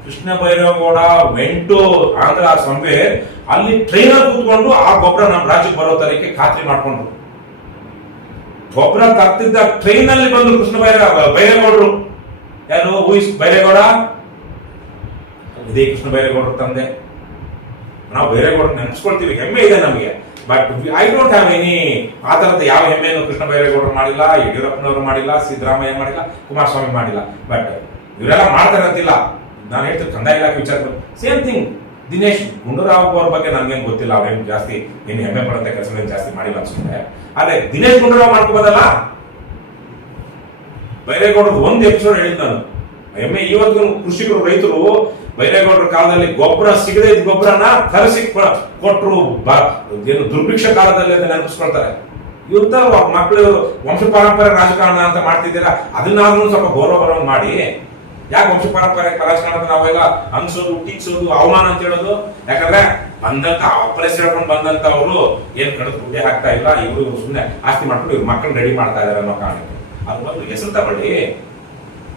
ಕೃಷ್ಣ ಬೈರೇಗೌಡ ವೆಂಟು ಆಂಧ್ರ ಸಂವೇರ್ ಅಲ್ಲಿ ಟ್ರೈನರ್ ಕೂತ್ಕೊಂಡು ಆ ಗೊಬ್ಬರ ನಮ್ಮ ರಾಜ್ಯಕ್ಕೆ ಬರೋ ತರಕ್ಕೆ ಖಾತ್ರಿ ಮಾಡ್ಕೊಂಡ್ರು. ಗೊಬ್ಬರ ತರ್ತಿದ್ದ ಟ್ರೈನ್ ಅಲ್ಲಿ ಬಂದು ಕೃಷ್ಣ ಬೈರೇಗೌಡರು. ಯಾರು ಹೂಯಿಸ್ ಬೈರೇಗೌಡ? ಇದೇ ಕೃಷ್ಣ ಬೈರೇಗೌಡರು ತಂದೆ. ನಾವು ಬೈರೇಗೌಡ ನೆನ್ಸ್ಕೊಳ್ತೀವಿ, ಹೆಮ್ಮೆ ಇದೆ ನಮಗೆ. But I don't have any ಆ ತರದ ಯಾವ ಹೆಮ್ಮೆಯನ್ನು ಕೃಷ್ಣ ಬೈರೇಗೌಡರು ಮಾಡಿಲ್ಲ, ಯಡಿಯೂರಪ್ಪನವರು ಮಾಡಿಲ್ಲ, ಸಿದ್ದರಾಮಯ್ಯ ಮಾಡಿಲ್ಲ, ಕುಮಾರಸ್ವಾಮಿ ಮಾಡಿಲ್ಲ. ಬಟ್ ಇವರೆಲ್ಲ ಮಾಡ್ತಾರೆ ಅಂತಿಲ್ಲ. ನಾನು ಹೇಳ್ತೀನಿ ಕಂದಾಯ ಇಲಾಖೆ ವಿಚಾರ ಸೇಮ್ ಥಿಂಗ್. ದಿನೇಶ್ ಗುಂಡೂರಾವ್ ಅವ್ರ ಬಗ್ಗೆ ನನ್ಗೇನು ಗೊತ್ತಿಲ್ಲ, ಅವ್ರೇನು ಜಾಸ್ತಿ ಏನು ಹೆಮ್ಮೆ ಪಡುತ್ತೆ ಕೆಲಸಗಳೇನು ಜಾಸ್ತಿ ಮಾಡಿಲ್ಲ ಅನ್ಸುತ್ತೆ. ಆದ್ರೆ ದಿನೇಶ್ ಗುಂಡೂರಾವ್ ಮಾಡ್ಕೋಬೋದಲ್ಲ. ಬೈರೇಗೌಡರು ಒಂದು ಎಪಿಸೋಡ್ ಹೇಳಿದ್ ನಾನು, ಹೆಮ್ಮೆ ಇವತ್ತು ಕೃಷಿಕರು ರೈತರು ಬೈರೇಗೌಡರ ಕಾಲದಲ್ಲಿ ಗೊಬ್ಬರ ಸಿಗದೆ ಇದ್ದ ಗೊಬ್ಬರನ ತರಿಸಿ ಕೊಟ್ಟರು. ಏನು ದುರ್ಭಿಕ್ಷ ಕಾಲದಲ್ಲಿ ಅಂತ ನೆನಪಿಸ್ಕೊಳ್ತಾರೆ. ಇವತ್ತ ಮಕ್ಕಳು ವಂಶ ಪಾರಂಪರೆ ರಾಜಕಾರಣ ಅಂತ ಮಾಡ್ತಿದ್ದೀರಾ, ಅದನ್ನಾದ್ರೂ ಸ್ವಲ್ಪ ಗೌರವ ಬರೋಂಗ್ ಮಾಡಿ. ಯಾಕೆ ವಂಶ ಪಾರಂಪರೆ ರಾಜಕಾರಣ ನಾವೆಲ್ಲ ಅನ್ಸೋದು, ಟೀಕ್ಸೋದು, ಅವಮಾನ ಅಂತ ಹೇಳೋದು? ಯಾಕಂದ್ರೆ ಬಂದಂತ ಅಪ್ಪನೇ ಸೇರ್ಕೊಂಡು ಬಂದಂತವ್ರು ಏನ್ ಕಡಿದು ಗುಡ್ಡೆ ಹಾಕ್ತಾ ಇಲ್ಲ, ಇವರು ಸುಮ್ಮನೆ ಆಸ್ತಿ ಮಾಡ್ಕೊಂಡು ಇವ್ರ ಮಕ್ಕಳನ್ನ ರೆಡಿ ಮಾಡ್ತಾ ಇದಾರೆ ಅನ್ನೋ ಕಾರಣಕ್ಕೆ ಅದ್ರ ಬಗ್ಗೆ ಹೆಸರು ತಗೊಳ್ಳಿ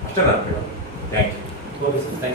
ಅಷ್ಟೇ ನಾನು ಕೇಳೋದು. Thank you.